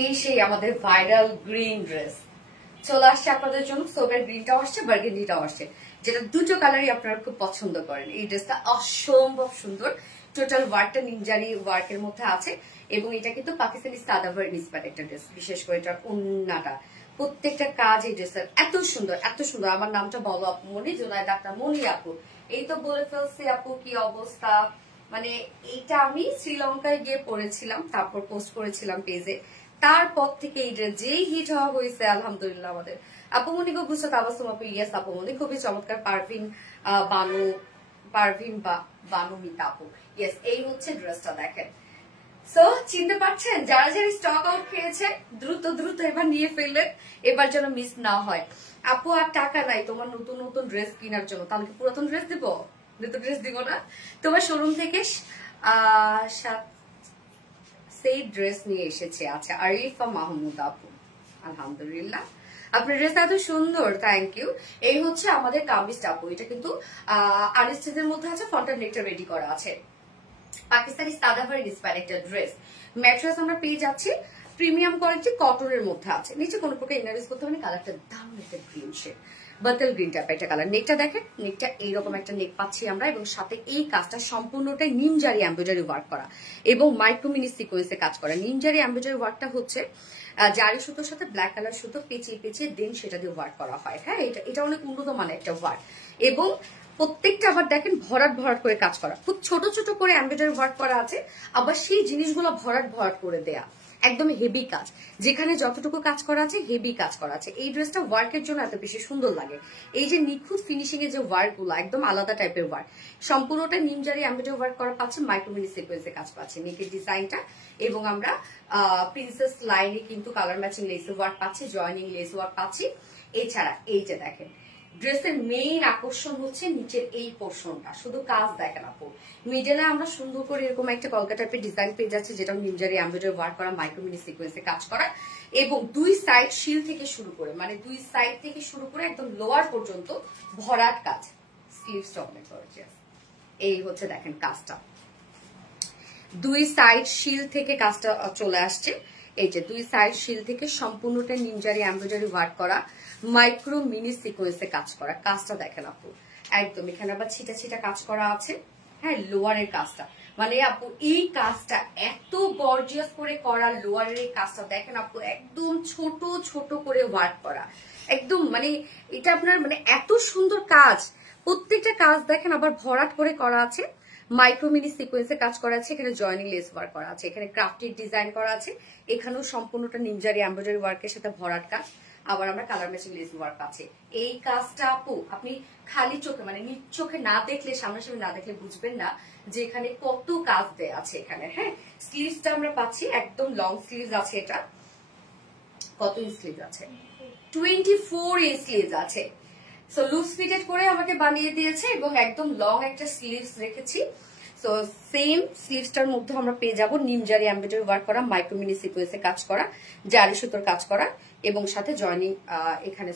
এই সেই আমাদের ভাইরাল গ্রিন ড্রেস চলে আসছে আপনাদের জন্য। সোবের গ্রিনটাও আসছে, বার্গেন্ডিটাও আসছে, যেটা দুটো কালারই আপনারা খুব পছন্দ করেন। এই ড্রেসটা অসম্ভব সুন্দর, টোটাল ওয়ার্কটা নিনজারি ওয়ার্কের মধ্যে আছে এবং এটা কিন্তু পাকিস্তানি সাদাভার ইন্সপায়ার্ড একটা ড্রেস। বিশেষ করে এটার ওন্নাটা, প্রত্যেকটা কাজ এই ড্রেসের এত সুন্দর, এত সুন্দর। আমার নামটা বলো আপু মনি, জোনায় ডাক্তার মনি আপু। এই তো বলে ফেলছি আপু, কি অবস্থা? মানে এইটা আমি শ্রীলঙ্কায় গিয়ে পরেছিলাম, তারপর পোস্ট করেছিলাম পেজে। তারপর থেকে এই ড্রেস যেই হিট হওয়া হয়েছে আলহামদুলিল্লাহ। আমাদের আপুমনি গো বুঝছো তাবাসুম আপু, ইয়েস আপুমনি খুবই চমৎকার। পারভিন বানু মিতা আপু, ইয়েস। এই হচ্ছে ড্রেসটা, দেখেন। সো চিনতে পারছেন? যারা যারা স্টক আউট খেয়েছে দ্রুত দ্রুত এবার নিয়ে ফেললেন, এবার যেন মিস না হয়। আপু আর টাকা নাই তোমার নতুন নতুন ড্রেস কেনার জন্য, তাহলে কি পুরাতন ড্রেস দিব? নতুন ড্রেস দিব না। তোমার শোরুম থেকে সেই ড্রেস নিয়ে এসেছে। আচ্ছা, আরিফা মাহমুদ আপু, আলহামদুলিল্লাহ আপনার ড্রেস এত সুন্দর, থ্যাংক ইউ। এই হচ্ছে আমাদের কামিজ আপু, এটা কিন্তু আনস্টিচের মধ্যে আছে, ফ্রন্টাল নেকটা রেডি করা আছে। পাকিস্তানি সাদাভার ইন্সপায়ার্ড একটা ড্রেস। ম্যাট্রেস আমরা পেয়ে যাচ্ছি প্রিমিয়াম কোয়ালিটি, কটনের মধ্যে আছে। নিচে কোনো প্রকার ইনারিজ করতে হবে না। কালারটা দারুণ একটা green shade, bottle green type একটা কালার। নেকটা দেখেন, নেকটা এইরকম একটা নেক পাচ্ছি আমরা, এবং সাথে এই কাজটা সম্পূর্ণটাই নিমজারি এমব্রয়ডারি ওয়ার্ক করা এবং মাইক্রো মিনি সিকোয়েন্সে কাজ করা। নিমজারি এমব্রয়ডারি ওয়ার্কটা হচ্ছে জারি সুতোর সাথে ব্ল্যাক কালার সুতো পেঁচিয়ে পেঁচিয়ে দেন সেটা দিয়ে ওয়ার্ক করা হয়। হ্যাঁ, এটা অনেক উন্নত মানের একটা ওয়ার্ক, এবং প্রত্যেকটা আবার দেখেন ভরাট ভরাট করে কাজ করা, খুব ছোট ছোট করে এমব্রয়ডারি ওয়ার্ক করা আছে। আবার সেই জিনিসগুলো ভরাট ভরাট করে দেয়া, একদম হেভি কাজ। যেখানে যতটুকু কাজ করা আছে হেভি কাজ করা আছে। এই ড্রেসটা ওয়ার্কের জন্য এত বেশি সুন্দর লাগে। এই যে নিখুঁত ফিনিশিং এর যে ওয়ার্ক গুলো, একদম আলাদা টাইপের ওয়ার্ক। সম্পূর্ণটা নিমজারি এমব্রয়ডারি ওয়ার্ক করা পাচ্ছে, মাইক্রোমিনি সিকোয়েন্সে কাজ পাচ্ছে নেকের ডিজাইনটা। এবং আমরা প্রিন্সেস লাইনে কিন্তু কালার ম্যাচিং লেস ওয়ার্ক পাচ্ছি, জয়নিং লেস ওয়ার্ক পাচ্ছি। এছাড়া এই যে দেখেন, ড্রেসের মেইন আকর্ষণ হচ্ছে নিচের এই পোর্শনটা, শুধু কাজ দেখেন আপু। মিডলে আমরা সুন্দর করে এরকম একটা কলকা টাইপের ডিজাইন পেয়ে যাচ্ছে, যেটা নিমজারি এমব্রয়ডারি ওয়ার্ক করা, মাইক্রোমিনি সিকোয়েন্সে কাজ করা, এবং দুই সাইড শিল থেকে শুরু করে, মানে দুই সাইড থেকে শুরু করে একদম লোয়ার পর্যন্ত ভরাট কাজ। স্লিভসটা অনেক গর্জিয়াস। এই হচ্ছে দেখেন কাজটা, দুই সাইড শিল থেকে কাজটা চলে আসছে। এই যে দুই সাইড শিল থেকে সম্পূর্ণটা নিমজারি এমব্রয়ডারি ওয়ার্ক করা, মাইক্রো মিনি সিকোয়েন্সে কাজ করা। কাজটা দেখেন আপু, একদম এখানে আবার ছিটা ছিটা কাজ করা আছে। হ্যাঁ, লোয়ারের কাজটা, মানে আপু এই কাজটা এত গর্জিয়াস করে করা। লোয়ারের এই কাজটা দেখেন আপু, একদম ছোট ছোট করে ওয়ার্ক করা, একদম মানে এটা আপনার মানে এত সুন্দর কাজ। প্রত্যেকটা কাজ দেখেন আবার ভরাট করে করা আছে, মাইক্রো মিনি সিকোয়েন্সে কাজ করা আছে। এখানে জয়নিং লেস ওয়ার্ক করা আছে, এখানে ক্রাফটেড ডিজাইন করা আছে, এখানেও সম্পূর্ণটা নিমজারি এমব্রয়ডারি ওয়ার্কের সাথে ভরাট কাজ। আবার আমরা কালার ম্যাচিং লেস ওয়ার্ক আছে। এই কাজটা আপু আপনি খালি চোখে মানে নিজ চোখে না দেখলে, সামনাসামনি না দেখলে বুঝবেন না যে এখানে কত কাজ দেয়া আছে এখানে। হ্যাঁ, স্লিভসটা আমরা পাচ্ছি একদম লং স্লিভস আছে। এটা কত ইঞ্চ স্লিভ আছে? 24 ইঞ্চ স্লিভস আছে। সো লুজ ফিটেড করে আমাকে বানিয়ে দিয়েছে এবং একদম লং একটা স্লিভস রেখেছি। সো সেম স্লিভসটার মধ্যে আমরা পেয়ে যাবো নিমজারি এমব্রয়ডারি ওয়ার্ক করা, মাইক্রোমিনি সিকোয়েন্সে কাজ করা, জারি সুতোর কাজ করা, এবং সাথে জয়নিং এখানে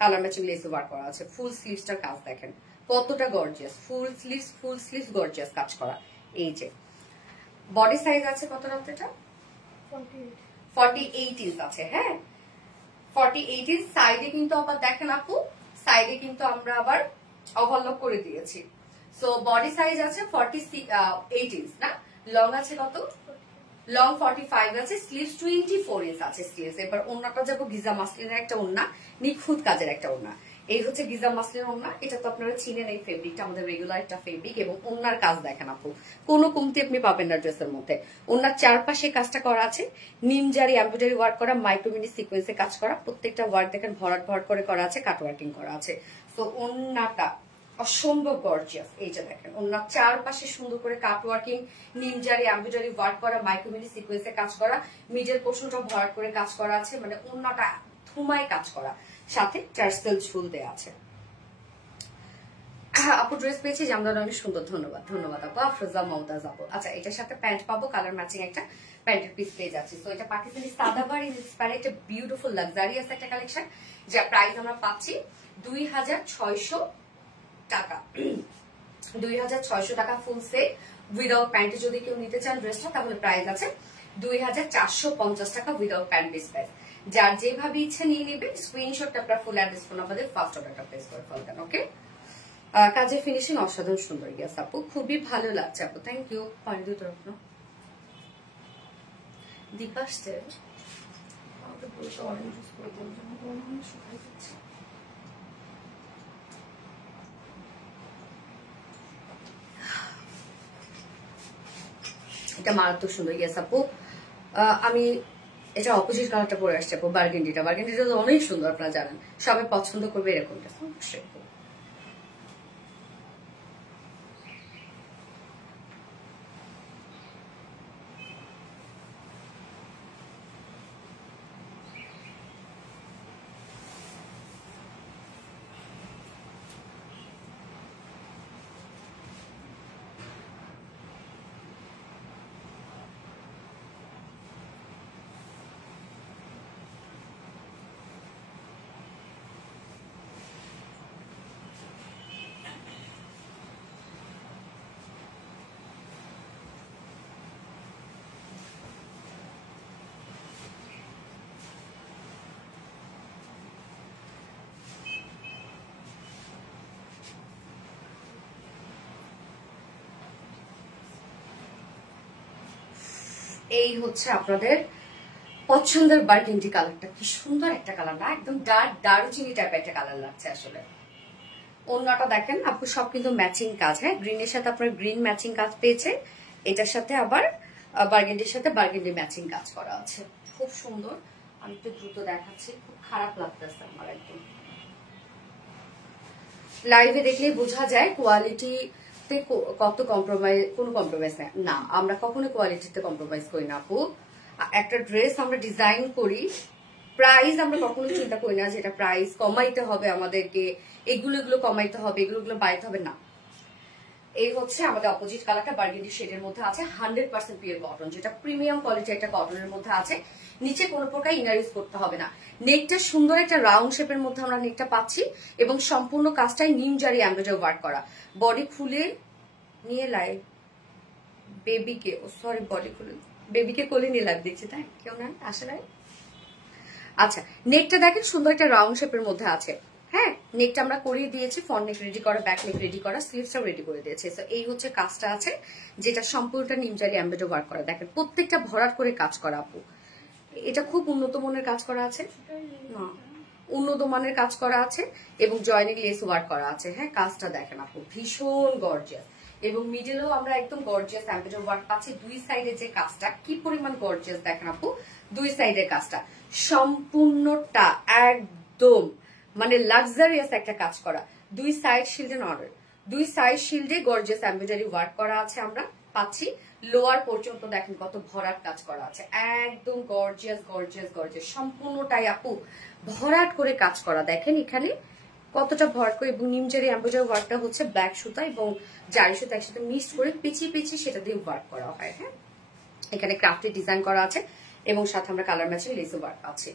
কালার ম্যাচিং লেস ওয়ার্ক করা আছে। ফুল স্লিভসটার কাজ দেখেন কতটা গর্জিয়াস, ফুল স্লিভস গর্জিয়াস কাজ করা। এই যে বডি সাইজ আছে কত রাত? এটা 48 ইঞ্চ আছে। হ্যাঁ 48 ইঞ্চ। সাইডে কিন্তু আবার দেখেন আপু, সাইডে কিন্তু আমরা আবার ওভারলক করে দিয়েছি। সো বডি সাইজ আছে 48 ইঞ্চ না, লং আছে কত, লং 45 আছে, স্লিভস 24 ইঞ্চ আছে স্লিভস। এবার ওন্নাটা যাবো গিজা মাসলিনের একটা ওন্না, নিখুঁত কাজের একটা ওন্না। এই হচ্ছে গিজা মাসলিন ওন্না, এটা তো আপনারা চিনেন, এই ফেব্রিকটা আমাদের রেগুলার একটা ফেব্রিক। এবং ওন্নার কাজ দেখেন আপু, কোনো কমতি আপনি পাবেন না ড্রেসের মধ্যে। ওন্নার চারপাশে কাজটা করা আছে, নিমজারি এমব্রয়ডারি ওয়ার্ক করা, মাইক্রোমিনি সিকোয়েন্সে কাজ করা, প্রত্যেকটা ওয়ার্ক দেখেন ভরাট ভরাট করে করা আছে, কাট ওয়ার্কিং করা আছে। তো ওন্নাটা অসম্ভব গর্জিয়াস। এইটা দেখেন ওনার চারপাশে সুন্দর করে কাট ওয়ার্কিং, নিমজারি এমব্রয়ডারি ওয়ার্ক করা, মাইক্রোমিনি সিকোয়েন্সে কাজ করা, মিডল পোর্শনটা ভরাট করে কাজ করা আছে, মানে ওনাটা ধুমায় কাজ করা, সাথে টার্সেল ঝুল দেয়া আছে। আপু ড্রেস পেয়েছি, জামদানি অনেক সুন্দর, ধন্যবাদ ধন্যবাদ আপু। আফরোজা মমতাজ আপু। আচ্ছা এটার সাথে প্যান্ট পাবো, কালার ম্যাচিং একটা প্যান্টের পিস পেয়ে যাচ্ছি। তো এটা পাকিস্তানি সাদাবার ইন্সপায়ার একটা বিউটিফুল লাক্সারিয়াস একটা কালেকশন, যা প্রাইস আমরা পাচ্ছি 2600 টাকা। 2600 টাকা ফুল সেট উইদাউট প্যান্টে যদি কেউ নিতে চান ড্রেসটা, তাহলে প্রাইস আছে 2450 টাকা উইদাউট প্যান্ট পিস প্রাইস। যার যেভাবে ইচ্ছে নিয়ে নেবে, স্ক্রিনশটটা আপনার ফুল অ্যাড্রেস ফোন আমাদের ফার্স্ট অর্ডারটা প্লেস করে ফেলবেন। ওকে, কাজের ফিনিশিং অসাধারণ সুন্দর। ইয়াস আপু, খুবই ভালো লাগছে আপু, থ্যাংক ইউ। পানি দিয়ে তরফ না দীপাসতে এটা মারাত্মক সুন্দর। ইয়াস আপু, আমি এটা অপোজিট কালারটা পরে আসছে আপু, বার্গেন্ডিটা। বার্গেন্ডিটা তো অনেক সুন্দর, আপনারা জানেন, সবাই পছন্দ করবে এরকমটা। এই হচ্ছে আপনাদের পছন্দের বার্গেন্ডি কালারটা, কি সুন্দর একটা কালার না, একদম ডার্ক দারুচিনি টাইপের একটা কালার লাগছে আসলে। ওন্নাটা দেখেন আপু, সব কিন্তু ম্যাচিং কাজ। হ্যাঁ গ্রিনের সাথে আপনার গ্রিন ম্যাচিং কাজ পেয়েছে, এটার সাথে আবার বার্গেন্ডির সাথে বার্গেন্ডি ম্যাচিং কাজ করা আছে, খুব সুন্দর। আমি একটু দ্রুত দেখাচ্ছি, খুব খারাপ লাগতেছে আমার একদম। লাইভে দেখলেই বোঝা যায় কোয়ালিটিতে কত কম্প্রোমাইজ, কোনো কম্প্রোমাইজ না, আমরা কখনো কোয়ালিটিতে কম্প্রোমাইজ করি না আপু। একটা ড্রেস আমরা ডিজাইন করি, প্রাইস আমরা কখনো চিন্তা করি না যেটা প্রাইস কমাইতে হবে আমাদেরকে, এগুলো কমাইতে হবে, এগুলো বাড়াইতে হবে না। এই হচ্ছে আমাদের অপোজিট কালারটা বার্গেন্ডি শেডের মধ্যে আছে, 100% পিওর কটন, যেটা প্রিমিয়াম কোয়ালিটি একটা কটনের মধ্যে আছে। নিচে কোনো প্রকার ইনার ইউজ করতে হবে না। নেকটা সুন্দর একটা রাউন্ড শেপের মধ্যে আমরা নেকটা পাচ্ছি, এবং সম্পূর্ণ কাজটাই নিমজারি এমব্রয়ডারি ওয়ার্ক করা। বডি খুলে নিয়ে লাইভ বেবিকে, সরি বডি খুলে বেবিকে কোলে নিয়ে লাইভ দিচ্ছি, তাই কেউ না আসে নাই। আচ্ছা নেকটা দেখেন সুন্দর একটা রাউন্ড শেপের মধ্যে আছে। হ্যাঁ নেকটা আমরা করিয়ে দিয়েছি, ফ্রন্ট নেক রেডি করা, ব্যাক নেক রেডি করা, স্লিভসটাও রেডি করে দিয়েছি। তো এই হচ্ছে কাজটা আছে, যেটা সম্পূর্ণটা নিমজারি এমব্রয়ডারি ওয়ার্ক করা। দেখেন প্রত্যেকটা ভরাট করে কাজ করা আপু, এটা খুব উন্নত মানের কাজ করা আছে, না উন্নত মানের কাজ করা আছে, এবং জয়নিং লেস ওয়ার্ক করা আছে। হ্যাঁ কাজটা দেখেন আপু, ভীষণ গর্জিয়াস, এবং মিডলেও আমরা একদম গর্জিয়াস এমব্রয়ডারি ওয়ার্ক পাচ্ছি। দুই সাইডে যে কাজটা কি পরিমাণ গর্জিয়াস দেখেন আপু, দুই সাইডের কাজটা সম্পূর্ণটা একদম মানে লাক্সারিয়াস একটা কাজ করা। দুই সাইড শিল্ডে অর্ডার, দুই সাইড শিল্ডে গর্জিয়াস এমব্রয়ডারি ওয়ার্ক করা আছে আমরা পাচ্ছি। লোয়ার পর্যন্ত দেখেন কত ভরাট কাজ করা আছে, একদম গর্জিয়াস গর্জিয়াস গর্জিয়াস, সম্পূর্ণটাই আপু ভরাট করে কাজ করা। দেখেন এখানে কতটা ভরাট করে, এবং নিমজারি এমব্রয়ডারি ওয়ার্কটা হচ্ছে ব্ল্যাক সুতা এবং জারি সুতা একসাথে মিক্স করে পিছিয়ে পিছিয়ে সেটা দিয়ে ওয়ার্ক করা হয়। হ্যাঁ এখানে ক্রাফটের ডিজাইন করা আছে, এবং সাথে আমরা কালার ম্যাচিং লেস ওয়ার্ক আছে।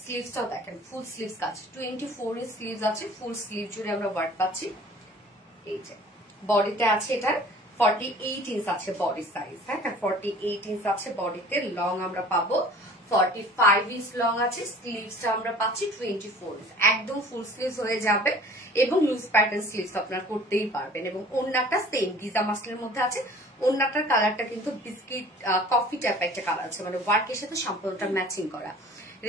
স্লিভসটাও দেখেন ফুল স্লিভস কাজ, 24 ইঞ্চ স্লিভস আছে, ফুল স্লিভ জুড়ে আমরা ওয়ার্ক পাচ্ছি। এই যে বডিতে আছে এটার 48 ইঞ্চ আছে বডি সাইজ। হ্যাঁ 48 ইঞ্চ আছে বডিতে, লং আমরা পাবো 45 ইঞ্চ লং আছে। স্লিভসটা আমরা পাচ্ছি 24, একদম ফুল স্লিভস হয়ে যাবে এবং লুজ প্যাটার্ন স্লিভস আপনারা করতেই পারবেন। এবং ওড়নাটা সেম গিজা মাসলিনের মধ্যে আছে। ওড়নাটার কালারটা কিন্তু বিস্কিট কফি টাইপ একটা কালার আছে, মানে ওয়ার্কের সাথে সম্পূর্ণটা ম্যাচিং করা।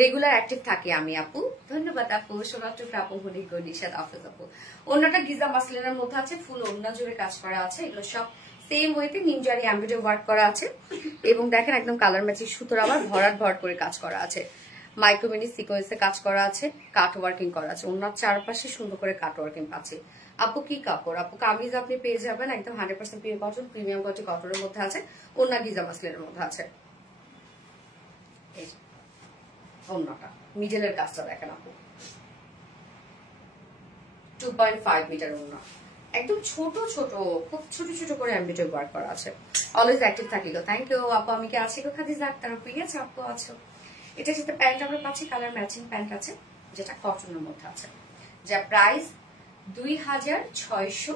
রেগুলার অ্যাক্টিভ থাকি আমি আপু। ধন্যবাদ আপু। সোনাটু আপু, হনিক নিশাদ আফরোজ আপু। ওড়নাটা গিজা মাসলিনের মধ্যে আছে, ফুল ওড়না জুড়ে কাজ করা আছে। এগুলো সব সেম ওয়েতে নিমজারি এমব্রয়ডারি ওয়ার্ক করা আছে এবং দেখেন একদম কালার ম্যাচিং সুতোর আবার ভরাট ভরাট করে কাজ করা আছে। মাইক্রোমিনি সিকোয়েন্সে কাজ করা আছে, কাট ওয়ার্কিং করা আছে। ওনার চারপাশে সুন্দর করে কাট ওয়ার্কিং পাচ্ছে। আপু কি কাপড়? আপু কামিজ আপনি পেয়ে যাবেন একদম 100% পিওর কটন, প্রিমিয়াম কোয়ালিটি কটনের মধ্যে আছে। ওনার গিজা মাসলিনের মধ্যে আছে। এই ওনাটা মিডলের কাজটা দেখেন আপু, 2.5 মিটার ওনা, একদম ছোট ছোট, খুব ছোট ছোট করে এমব্রয়ডারি ওয়ার্ক করা আছে। অলওয়েজ অ্যাক্টিভ থাকি গো। থ্যাংক ইউ আপু। আমি কি আছি গো খাদিজা আক্তার আপু? আছে আপু আছো। এটার সাথে প্যান্ট আমরা পাচ্ছি, কালার ম্যাচিং প্যান্ট আছে যেটা কটনের মধ্যে আছে, যা প্রাইস 2600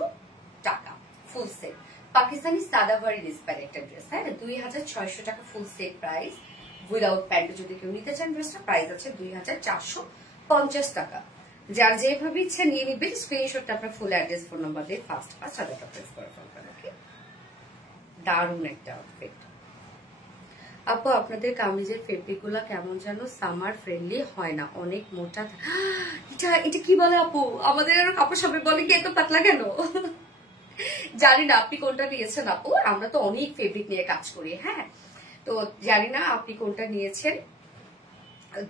টাকা ফুল সেট। পাকিস্তানি সাদাবাড়ি ইন্সপায়ার একটা ড্রেস, হ্যাঁ 2600 টাকা full set price. Without pant যদি কেউ নিতে চান ড্রেসটা প্রাইস আছে 2450 টাকা। যার যেভাবে ইচ্ছা নিয়ে নিবেন, স্ক্রিনশটটা আপনার ফুল অ্যাড্রেস ফোন নাম্বার দিয়ে ফার্স্ট অর্ডারটা প্লেস করে ফেলবেন। ওকে, দারুণ একটা আউটফিট। আপু আপনাদের কামিজের ফেব্রিক গুলা কেমন যেন সামার ফ্রেন্ডলি হয় না, অনেক মোটা। এটা কি বলে আপু? আমাদের কাপড় সবাই বলে কি এত পাতলা কেন? জানি না আপনি কোনটা নিয়েছেন আপু। আমরা তো অনেক ফেব্রিক নিয়ে কাজ করি, হ্যাঁ, তো জানি না আপনি কোনটা নিয়েছেন,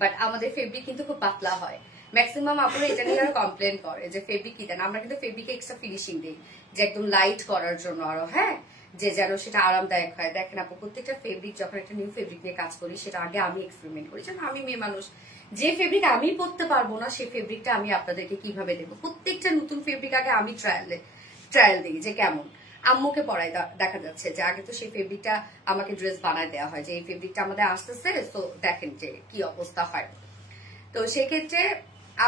বাট আমাদের ফেব্রিক কিন্তু খুব পাতলা হয়। ম্যাক্সিমাম আপনারা এটা নিয়ে আরো কমপ্লেন করে যে ফেব্রিক কি দেন। আমরা কিন্তু ফেব্রিকে এক্সট্রা ফিনিশিং দিই যে একদম লাইট করার জন্য আরো, হ্যাঁ, যে যেন সেটা আরামদায়ক হয়। দেখেন আপু প্রত্যেকটা ফেব্রিক যখন একটা নিউ ফেব্রিক নিয়ে কাজ করি সেটা আগে আমি এক্সপেরিমেন্ট করি। যেন আমি মেয়ে মানুষ, যে ফেব্রিক আমি পরতে পারবো না সেই ফেব্রিকটা আমি আপনাদেরকে কিভাবে দেবো। প্রত্যেকটা নতুন ফেব্রিক আগে আমি ট্রায়াল দিই যে কেমন। আম্মুকে পরাই দেখা যাচ্ছে যে আগে তো সেই ফেব্রিকটা আমাকে ড্রেস বানায় দেওয়া হয় যে এই ফেব্রিকটা আমাদের আসতেছে, তো দেখেন যে কি অবস্থা হয়। তো সেক্ষেত্রে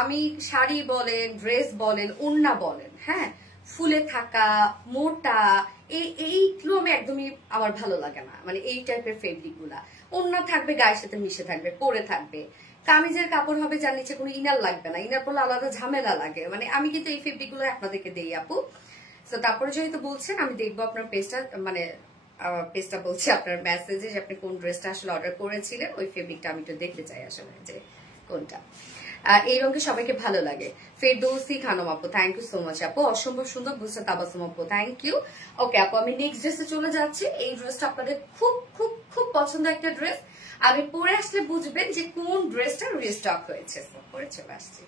আমি শাড়ি বলেন, ড্রেস বলেন, ওড়না বলেন, হ্যাঁ, ফুলে থাকা, মোটা, এইগুলো আমি একদমই আমার ভালো লাগে না। মানে এই টাইপের ফেব্রিক গুলা ওড়না থাকবে, গায়ের সাথে মিশে থাকবে, পরে থাকবে। কামিজের কাপড় হবে যার নিচে কোনো ইনার লাগবে না, ইনার পরলে আলাদা ঝামেলা লাগে। মানে আমি কিন্তু এই ফেব্রিক গুলো আপনাদেরকে দেই আপু। তো তারপরে যেহেতু বলছেন আমি দেখবো আপনার পেজটা, মানে পেজটা বলছে আপনার মেসেজে যে আপনি কোন ড্রেসটা আসলে অর্ডার করেছিলেন, ওই ফেব্রিকটা আমি একটু দেখতে চাই আসলে যে কোনটা। এই রঙে সবাইকে ভালো লাগে। ফেরদৌসি খানম আপু, থ্যাংক ইউ সো মাচ আপু, অসম্ভব সুন্দর বুঝতে তাবাসুম আপু, থ্যাংক ইউ। ওকে আপু, আমি নেক্সট ড্রেসে চলে যাচ্ছি। এই ড্রেসটা আপনাদের খুব খুব খুব পছন্দ একটা ড্রেস। আমি পরে আসলে বুঝবেন যে কোন ড্রেসটা রিস্টক হয়েছে। পরে চলে আসছি।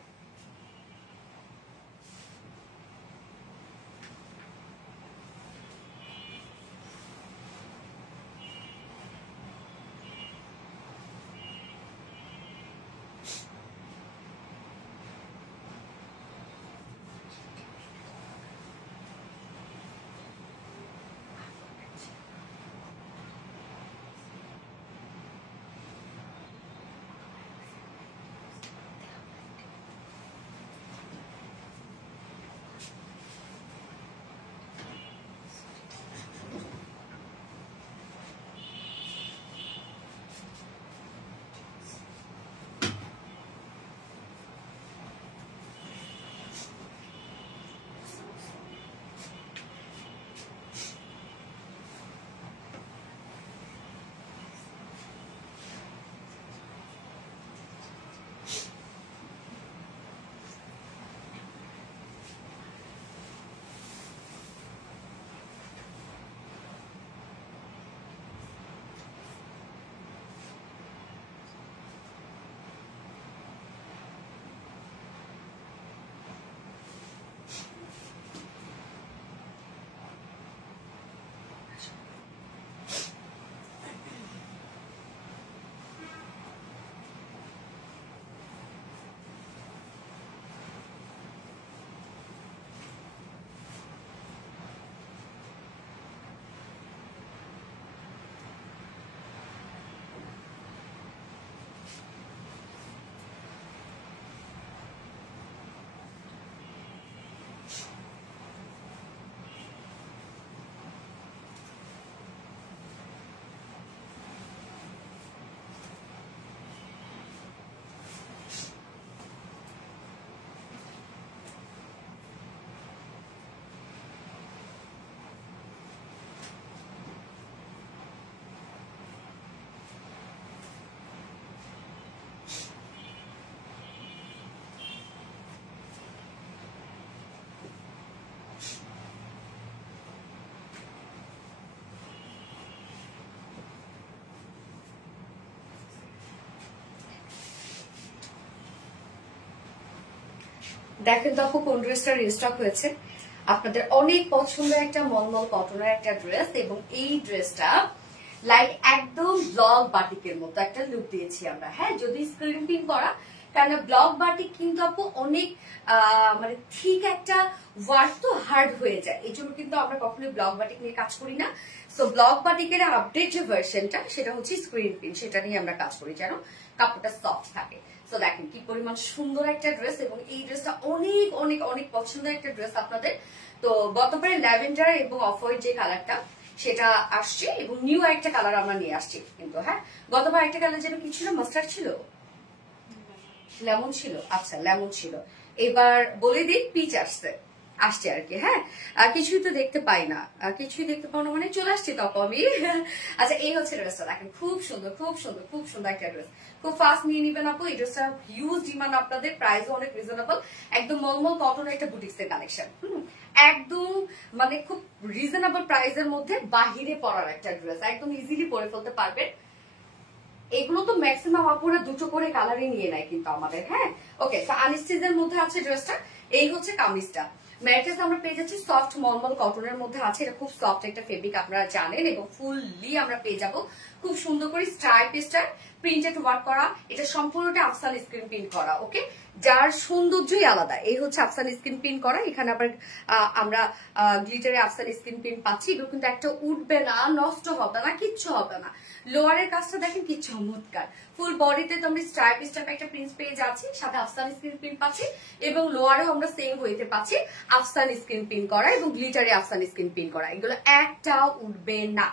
দেখেন তো আপু কোন ড্রেসটা রিস্টক হয়েছে। আপনাদের অনেক পছন্দের একটা মলমল কটনের একটা ড্রেস, এবং এই ড্রেসটা লাইক একদম ব্লক বাটিকের মতো একটা লুক দিয়েছি আমরা। হ্যাঁ, যদি স্ক্রিন প্রিন্ট করা, কারণ ব্লক বাটিক কিন্তু আপু অনেক মানে ঠিক একটা ওয়ার্ক তো হার্ড হয়ে যায়, এই জন্য কিন্তু আমরা কখনোই ব্লক বাটিক নিয়ে কাজ করি না। সো ব্লক বাটিকের আপডেট যে ভার্সনটা সেটা হচ্ছে স্ক্রিন প্রিন্ট, সেটা নিয়ে আমরা কাজ করি যেন কাপড়টা সফট থাকে। তো দেখেন কি পরিমাণ সুন্দর একটা ড্রেস, এবং এই ড্রেসটা অনেক অনেক অনেক পছন্দের একটা ড্রেস আপনাদের। তো গতবারে ল্যাভেন্ডার এবং অফ হোয়াইট যে কালারটা সেটা আসছে, এবং নিউ একটা কালার আমরা নিয়ে আসছি কিন্তু। হ্যাঁ, গতবার একটা কালার যেন কি ছিল, মাস্টার্ড ছিল, লেমন ছিল, আচ্ছা লেমন ছিল। এবার বলে দিই পিচ আসছে আর কি। হ্যাঁ, কিছুই তো দেখতে পাই না, কিছুই দেখতে পাও না মানে চলে আসছি তখন আমি। আচ্ছা, এই হচ্ছে ড্রেসটা, দেখেন খুব সুন্দর খুব সুন্দর খুব সুন্দর একটা ড্রেস। খুব ফাস্ট নিয়ে নিবেন আপু, এই ড্রেসটা হিউজ ডিমান্ড আপনাদের, প্রাইসও অনেক রিজনেবল, একদম মলমল কটন একটা বুটিক্সের কালেকশন। একদম মানে খুব রিজনেবল প্রাইসের মধ্যে বাহিরে পরার একটা ড্রেস, একদম ইজিলি পরে ফেলতে পারবেন। এগুলো তো ম্যাক্সিমাম আপুরা দুটো করে কালারই নিয়ে নেয় কিন্তু আমাদের। হ্যাঁ, ওকে, তো আনস্টিচের মধ্যে আছে ড্রেসটা। এই হচ্ছে কামিজটা, ম্যাটেরিয়ালস আমরা পেয়ে যাচ্ছি সফট মলমল কটনের মধ্যে আছে। এটা খুব সফট একটা ফেব্রিক আপনারা জানেন, এবং ফুললি আমরা পেয়ে যাব খুব সুন্দর করে স্ট্রাইপ স্টার প্রিন্টেড ওয়ার্ক করা। এটা সম্পূর্ণটা আফসান স্ক্রিন প্রিন্ট করা। ওকে, যার সৌন্দর্যই আলাদা। এই হচ্ছে আফসান স্ক্রিন প্রিন্ট করা, এখানে আবার আমরা গ্লিটারে আফসান স্ক্রিন প্রিন্ট পাচ্ছি। এগুলো কিন্তু একটা উঠবে না, নষ্ট হবে না, কিচ্ছু হবে না। লোয়ারের কাজটা দেখেন কি চমৎকার, ফুল বডিতে তো আমরা স্ট্রাইপ একটা প্রিন্ট পেয়ে যাচ্ছি, সাথে আফসান স্ক্রিন প্রিন্ট পাচ্ছি, এবং লোয়ারেও আমরা সেম হইতে পাচ্ছি আফসান স্ক্রিন প্রিন্ট করা এবং গ্লিটারে আফসান স্ক্রিন প্রিন্ট করা। এগুলো একটাও উঠবে না,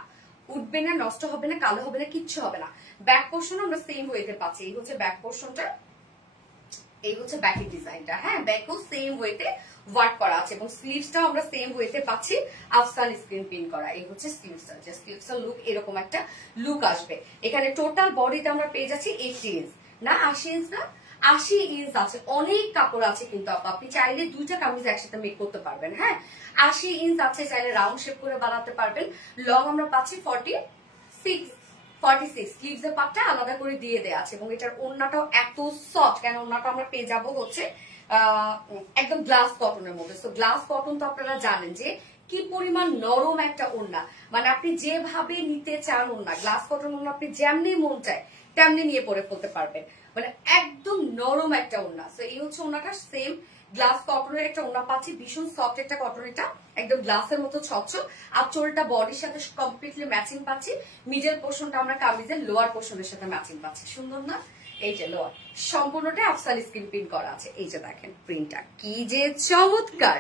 উঠবে না, নষ্ট হবে না, কালো হবে না, কিচ্ছু হবে না। ব্যাক পোর্শন আমরা সেম হইতে পাচ্ছি, এই হচ্ছে ব্যাক পোর্শনটা, এই হচ্ছে ব্যাকের ডিজাইনটা। হ্যাঁ, ব্যাকও সেম ওয়েতে ওয়ার্ক করা আছে, এবং স্লিভসটাও আমরা সেম ওয়েতে পাচ্ছি আফসান স্ক্রিন প্রিন্ট করা। এই হচ্ছে স্লিভসটা, যে স্লিভসটার লুক এরকম একটা লুক আসবে। এখানে টোটাল বডিতে আমরা পেয়ে যাচ্ছি 80 ইঞ্চ, না 80 ইঞ্চ না, 80 ইঞ্চ আছে। অনেক কাপড় আছে কিন্তু আপনি চাইলে দুইটা কামিজ একসাথে মেক করতে পারবেন। হ্যাঁ, 80 ইঞ্চ আছে, চাইলে রাউন্ড শেপ করে বানাতে পারবেন। লং আমরা পাচ্ছি 46 স্লিভস এর পাটটা আলাদা করে দিয়ে দেয়া আছে, এবং এটার ওড়নাটাও এত সফট, কেন ওড়নাটা আমরা পেয়ে যাবো হচ্ছে একদম গ্লাস কটনের মধ্যে। তো গ্লাস কটন তো আপনারা জানেন যে কি পরিমাণ নরম একটা ওড়না, মানে আপনি যেভাবে নিতে চান ওড়না, গ্লাস কটন ওড়না আপনি যেমনি মন চায় তেমনি নিয়ে পরে ফেলতে পারবেন, মানে একদম নরম একটা ওড়না। তো এই হচ্ছে ওড়নাটা, সেম গ্লাস কটনের একটা ওড়না পাচ্ছি, ভীষণ সফট একটা কটন, এটা একদম গ্লাসের মতো ছচ্ছল। আর চোলটা বডির সাথে কমপ্লিটলি ম্যাচিং পাচ্ছি। মিডল পোর্শনটা আমরা কামিজের লোয়ার পোর্শনের সাথে ম্যাচিং পাচ্ছি, সুন্দর না? এই যে লোয়ার সম্পূর্ণটা আফসান স্ক্রিন প্রিন্ট করা আছে। এই যে দেখেন প্রিন্টটা কি যে চমৎকার,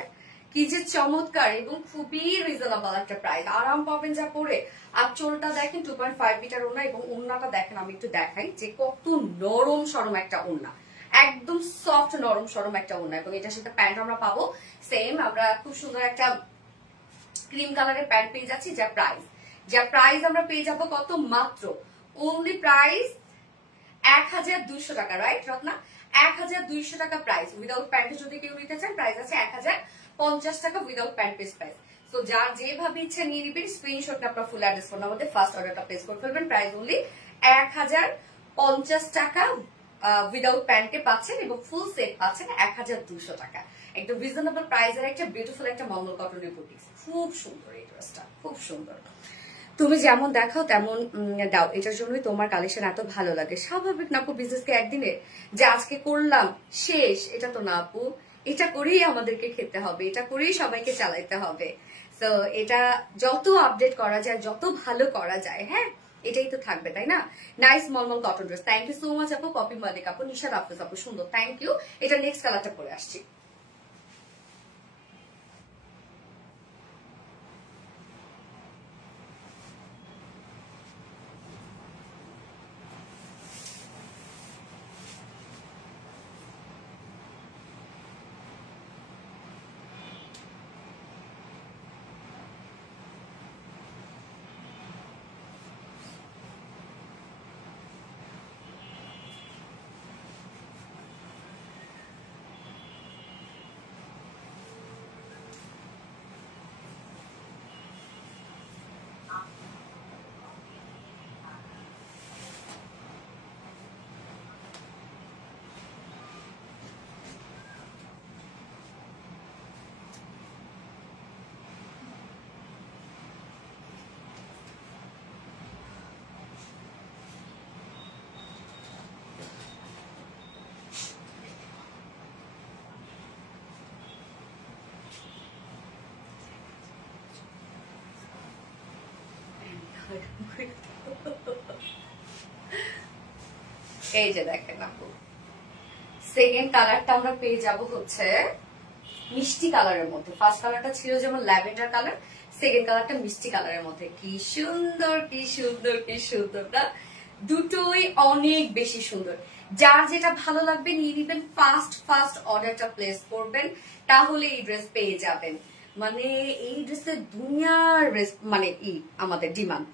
কি যে চমৎকার, এবং খুবই রিজনেবল একটা প্রাইস, আরাম পাবেন যা পরে। আর চোলটা দেখেন 2.5 মিটার ওড়না, এবং ওড়নাটা দেখেন, আমি একটু দেখাই যে কত নরম সরম একটা ওড়না, একদম সফট নরম সরম একটা ওড়না। এবং এটার সাথে প্যান্ট আমরা পাবো সেম, আমরা খুব সুন্দর একটা ক্রিম কালারের প্যান্ট পেয়ে যাচ্ছি। যা প্রাইস আমরা পেয়ে যাবো কত, মাত্র অনলি প্রাইস 1200 টাকা, রাইট রত্না? 1200 টাকা প্রাইস। উইদাউট প্যান্টে যদি কেউ নিতে চান প্রাইস আছে 1050 টাকা উইদাউট প্যান্ট পিস প্রাইস। তো যার যেভাবে ইচ্ছা নিয়ে নিবেন, স্ক্রিনশট আপনার ফুল অ্যাড্রেস ফোন নাম্বার দিয়ে ফার্স্ট অর্ডারটা প্লেস করে ফেলবেন। প্রাইস অনলি 1050 টাকা উইদাউট প্যান্টে পাচ্ছেন, এবং ফুল সেট পাচ্ছেন 1200 টাকা। একদম রিজনেবল প্রাইসের একটা বিউটিফুল একটা মলমল কটনের বুটিক্স, খুব সুন্দর এই ড্রেসটা, খুব সুন্দর। তুমি যেমন দেখাও তেমন দাও, এটার জন্যই তোমার কালেকশন এত ভালো লাগে। স্বাভাবিক না আপু, বিজনেসকে একদিনে যে আজকে করলাম শেষ, এটা তো না আপু, এটা করেই আমাদেরকে খেতে হবে, এটা করেই সবাইকে চালাইতে হবে। তো এটা যত আপডেট করা যায়, যত ভালো করা যায়, হ্যাঁ এটাই তো থাকবে, তাই না? নাইস মলমল cotton dress, thank you so much আপু। পপি মালিক আপু, নিশাদ আফরোজ আপু, সুন্দর, থ্যাংক ইউ। এটা নেক্সট কালারটা পরে আসছি। এই যে দেখেন আপু, সেকেন্ড কালারটা আমরা পেয়ে যাব হচ্ছে মিষ্টি কালারের মধ্যে। ফার্স্ট কালারটা ছিল যেমন ল্যাভেন্ডার কালার, সেকেন্ড কালারটা মিষ্টি কালারের মধ্যে। কি সুন্দর কি সুন্দর কি সুন্দর না, দুটোই অনেক বেশি সুন্দর। যার যেটা ভালো লাগবে নিয়ে নিবেন, ফাস্ট ফাস্ট অর্ডারটা প্লেস করবেন, তাহলে এই ড্রেস পেয়ে যাবেন। মানে এই ড্রেসের দুনিয়ার মানে আমাদের ডিমান্ড।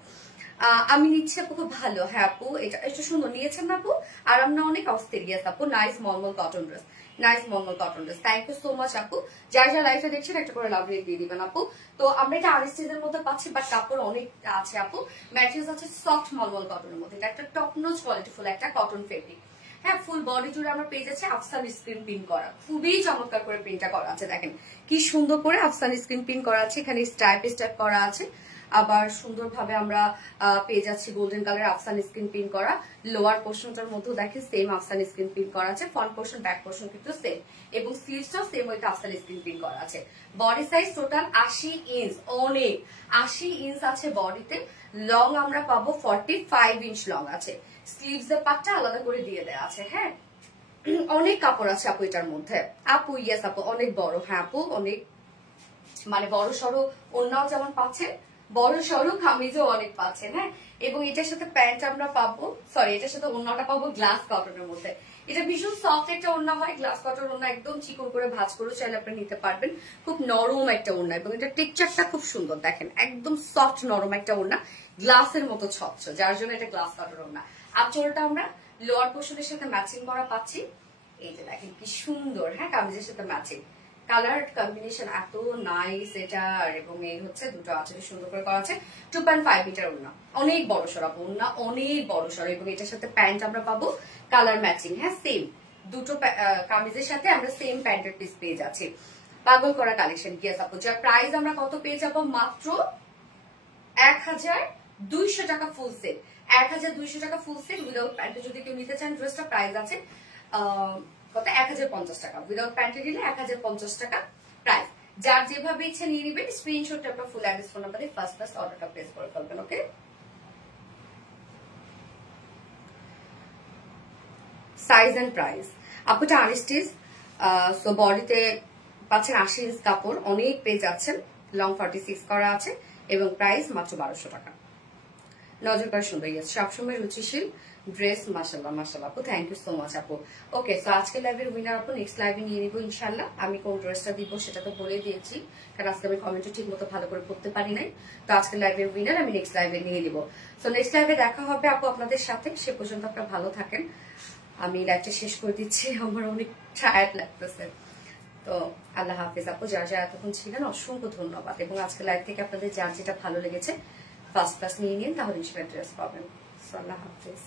আমি নিচ্ছি আপু, খুব ভালো। হ্যাঁ আপু, এটা একটু সুন্দর নিয়েছেন না আপু, আরাম না অনেক অস্থিরিয়াস আপু। নাইস মলমল কটন ড্রেস, নাইস মলমল cotton dress. Thank you so much আপু। যারা যারা লাইভটা দেখছেন একটা করে লাভ রেট দিয়ে দিবেন আপু। তো আমরা এটা আরিস্টিজের মধ্যে পাচ্ছি, বাট কাপড় অনেক আছে আপু। ম্যাটেরিয়ালস আছে সফট মলমল কটনের মধ্যে। এটা একটা টপ নোচ কোয়ালিটিফুল একটা কটন ফেব্রিক। হ্যাঁ, ফুল বডি জুড়ে আমরা পেয়ে যাচ্ছি আফসান স্ক্রিন প্রিন্ট করা, খুবই চমৎকার করে প্রিন্টটা করা আছে। দেখেন কি সুন্দর করে আফসান স্ক্রিন প্রিন্ট করা আছে, এখানে স্ট্রাইপ স্ট্রাইপ করা আছে। আবার সুন্দরভাবে আমরা পেয়ে যাচ্ছি গোল্ডেন কালার আফসান স্ক্রিন প্রিন্ট করা। লোয়ার পোর্শনটার মধ্যেও দেখেন সেম আফসান স্ক্রিন প্রিন্ট করা আছে। ফ্রন্ট পোর্শন ব্যাক পোর্শন কিন্তু সেম, এবং স্লিভসটাও সেম ওইটা আফসান স্ক্রিন প্রিন্ট করা আছে। বডি সাইজ টোটাল 80 ইঞ্চ, অনেক 80 ইঞ্চ আছে বডিতে। লং আমরা পাবো 45 ইঞ্চ লং আছে। স্লিভস এর পাটটা আলাদা করে দিয়ে দেওয়া আছে। হ্যাঁ, অনেক কাপড় আছে আপু এটার মধ্যে। আপু ইয়েস আপু, অনেক বড়। হ্যাঁ আপু, অনেক মানে বড় সড়ো ওড়নাও যেমন পাচ্ছেন, বড় সড়ো কামিজও অনেক পাচ্ছেন। হ্যাঁ, এবং এটার সাথে প্যান্ট আমরা পাবো, সরি এটার সাথে ওড়নাটা পাবো গ্লাস কটনের মধ্যে। এটা ভীষণ সফট একটা ওড়না হয়, গ্লাস কটন ওড়না, একদম চিকন করে ভাঁজ করে চাইলে আপনি নিতে পারবেন। খুব নরম একটা ওড়না, এবং এটা টেক্সচারটা খুব সুন্দর। দেখেন একদম সফট নরম একটা ওড়না, গ্লাসের মতো স্বচ্ছ, যার জন্য এটা গ্লাস কটন ওড়না। আঁচলটা আমরা লোয়ার পোর্শনের সাথে ম্যাচিং করা পাচ্ছি। এই যে দেখেন কি সুন্দর, হ্যাঁ কামিজের সাথে ম্যাচিং। কালার কম্বিনেশন এত নাইস এটা, এবং এই হচ্ছে দুটো আঁচলে সুন্দর করে করা আছে। 2.5 মিটার ওড়না, অনেক বড় সড়া ওড়না, অনেক বড় সড়া, এবং এটার সাথে প্যান্ট আমরা পাবো কালার ম্যাচিং। হ্যাঁ, সেম দুটো কামিজের সাথে আমরা সেম প্যান্টের পিস পেয়ে যাচ্ছি। পাগল করা কালেকশন। ইয়েস আপু, যার প্রাইস আমরা কত পেয়ে যাবো? মাত্র 1200 টাকা ফুল সেট। 1200 টাকা ফুল সেট উইদাউট প্যান্টে যদি কেউ নিতে চান ড্রেসটা প্রাইস আছে কত? 1050 টাকা। উইদাউট প্যান্টে নিলে 1050 টাকা প্রাইস। যার যেভাবে ইচ্ছে নিয়ে নিবেন, স্ক্রিনশটটা আপনার ফুল অ্যাড্রেস ফোন নাম্বারে ফার্স্ট অর্ডারটা প্লেস করে ফেলবেন। ওকে, সাইজ এন্ড প্রাইস আপুটা আনস্টিচ, সো বডিতে পাচ্ছেন 80 ইঞ্চ কাপড়, অনেক পেয়ে যাচ্ছেন। লং 46 করা আছে, এবং প্রাইস মাত্র 1200 টাকা। নজর করা সুন্দর, ইয়েস সবসময় রুচিশীল ড্রেস। মাশাআল্লাহ মাশাআল্লাহ আপু, থ্যাংক ইউ সো মাচ আপু। ওকে, সো আজকে লাইভের উইনার আপু নেক্সট লাইভে নিয়ে নিবো ইনশাল্লাহ। আমি কোন ড্রেসটা দিব সেটা তো বলে দিয়েছি, কারণ আজকে আমি কমেন্টে ঠিক মতো ভালো করে পড়তে পারি নাই। তো আজকে লাইভের উইনার আমি নেক্সট লাইভে নিয়ে নিব। সো নেক্সট লাইভে দেখা হবে আপু আপনাদের সাথে। সে পর্যন্ত আপনারা ভালো থাকেন। আমি লাইভটা শেষ করে দিচ্ছি, আমার অনেক টায়ার্ড লাগতেছে। তো আল্লাহ হাফিজ আপু। যারা যারা এতক্ষণ ছিলেন অসংখ্য ধন্যবাদ, এবং আজকে লাইভ থেকে আপনাদের যার যেটা ভালো লেগেছে ফার্স্ট নিয়ে নিন, তাহলে ইনশাআল্লাহ ড্রেস পাবেন। আল্লাহ হাফিজ।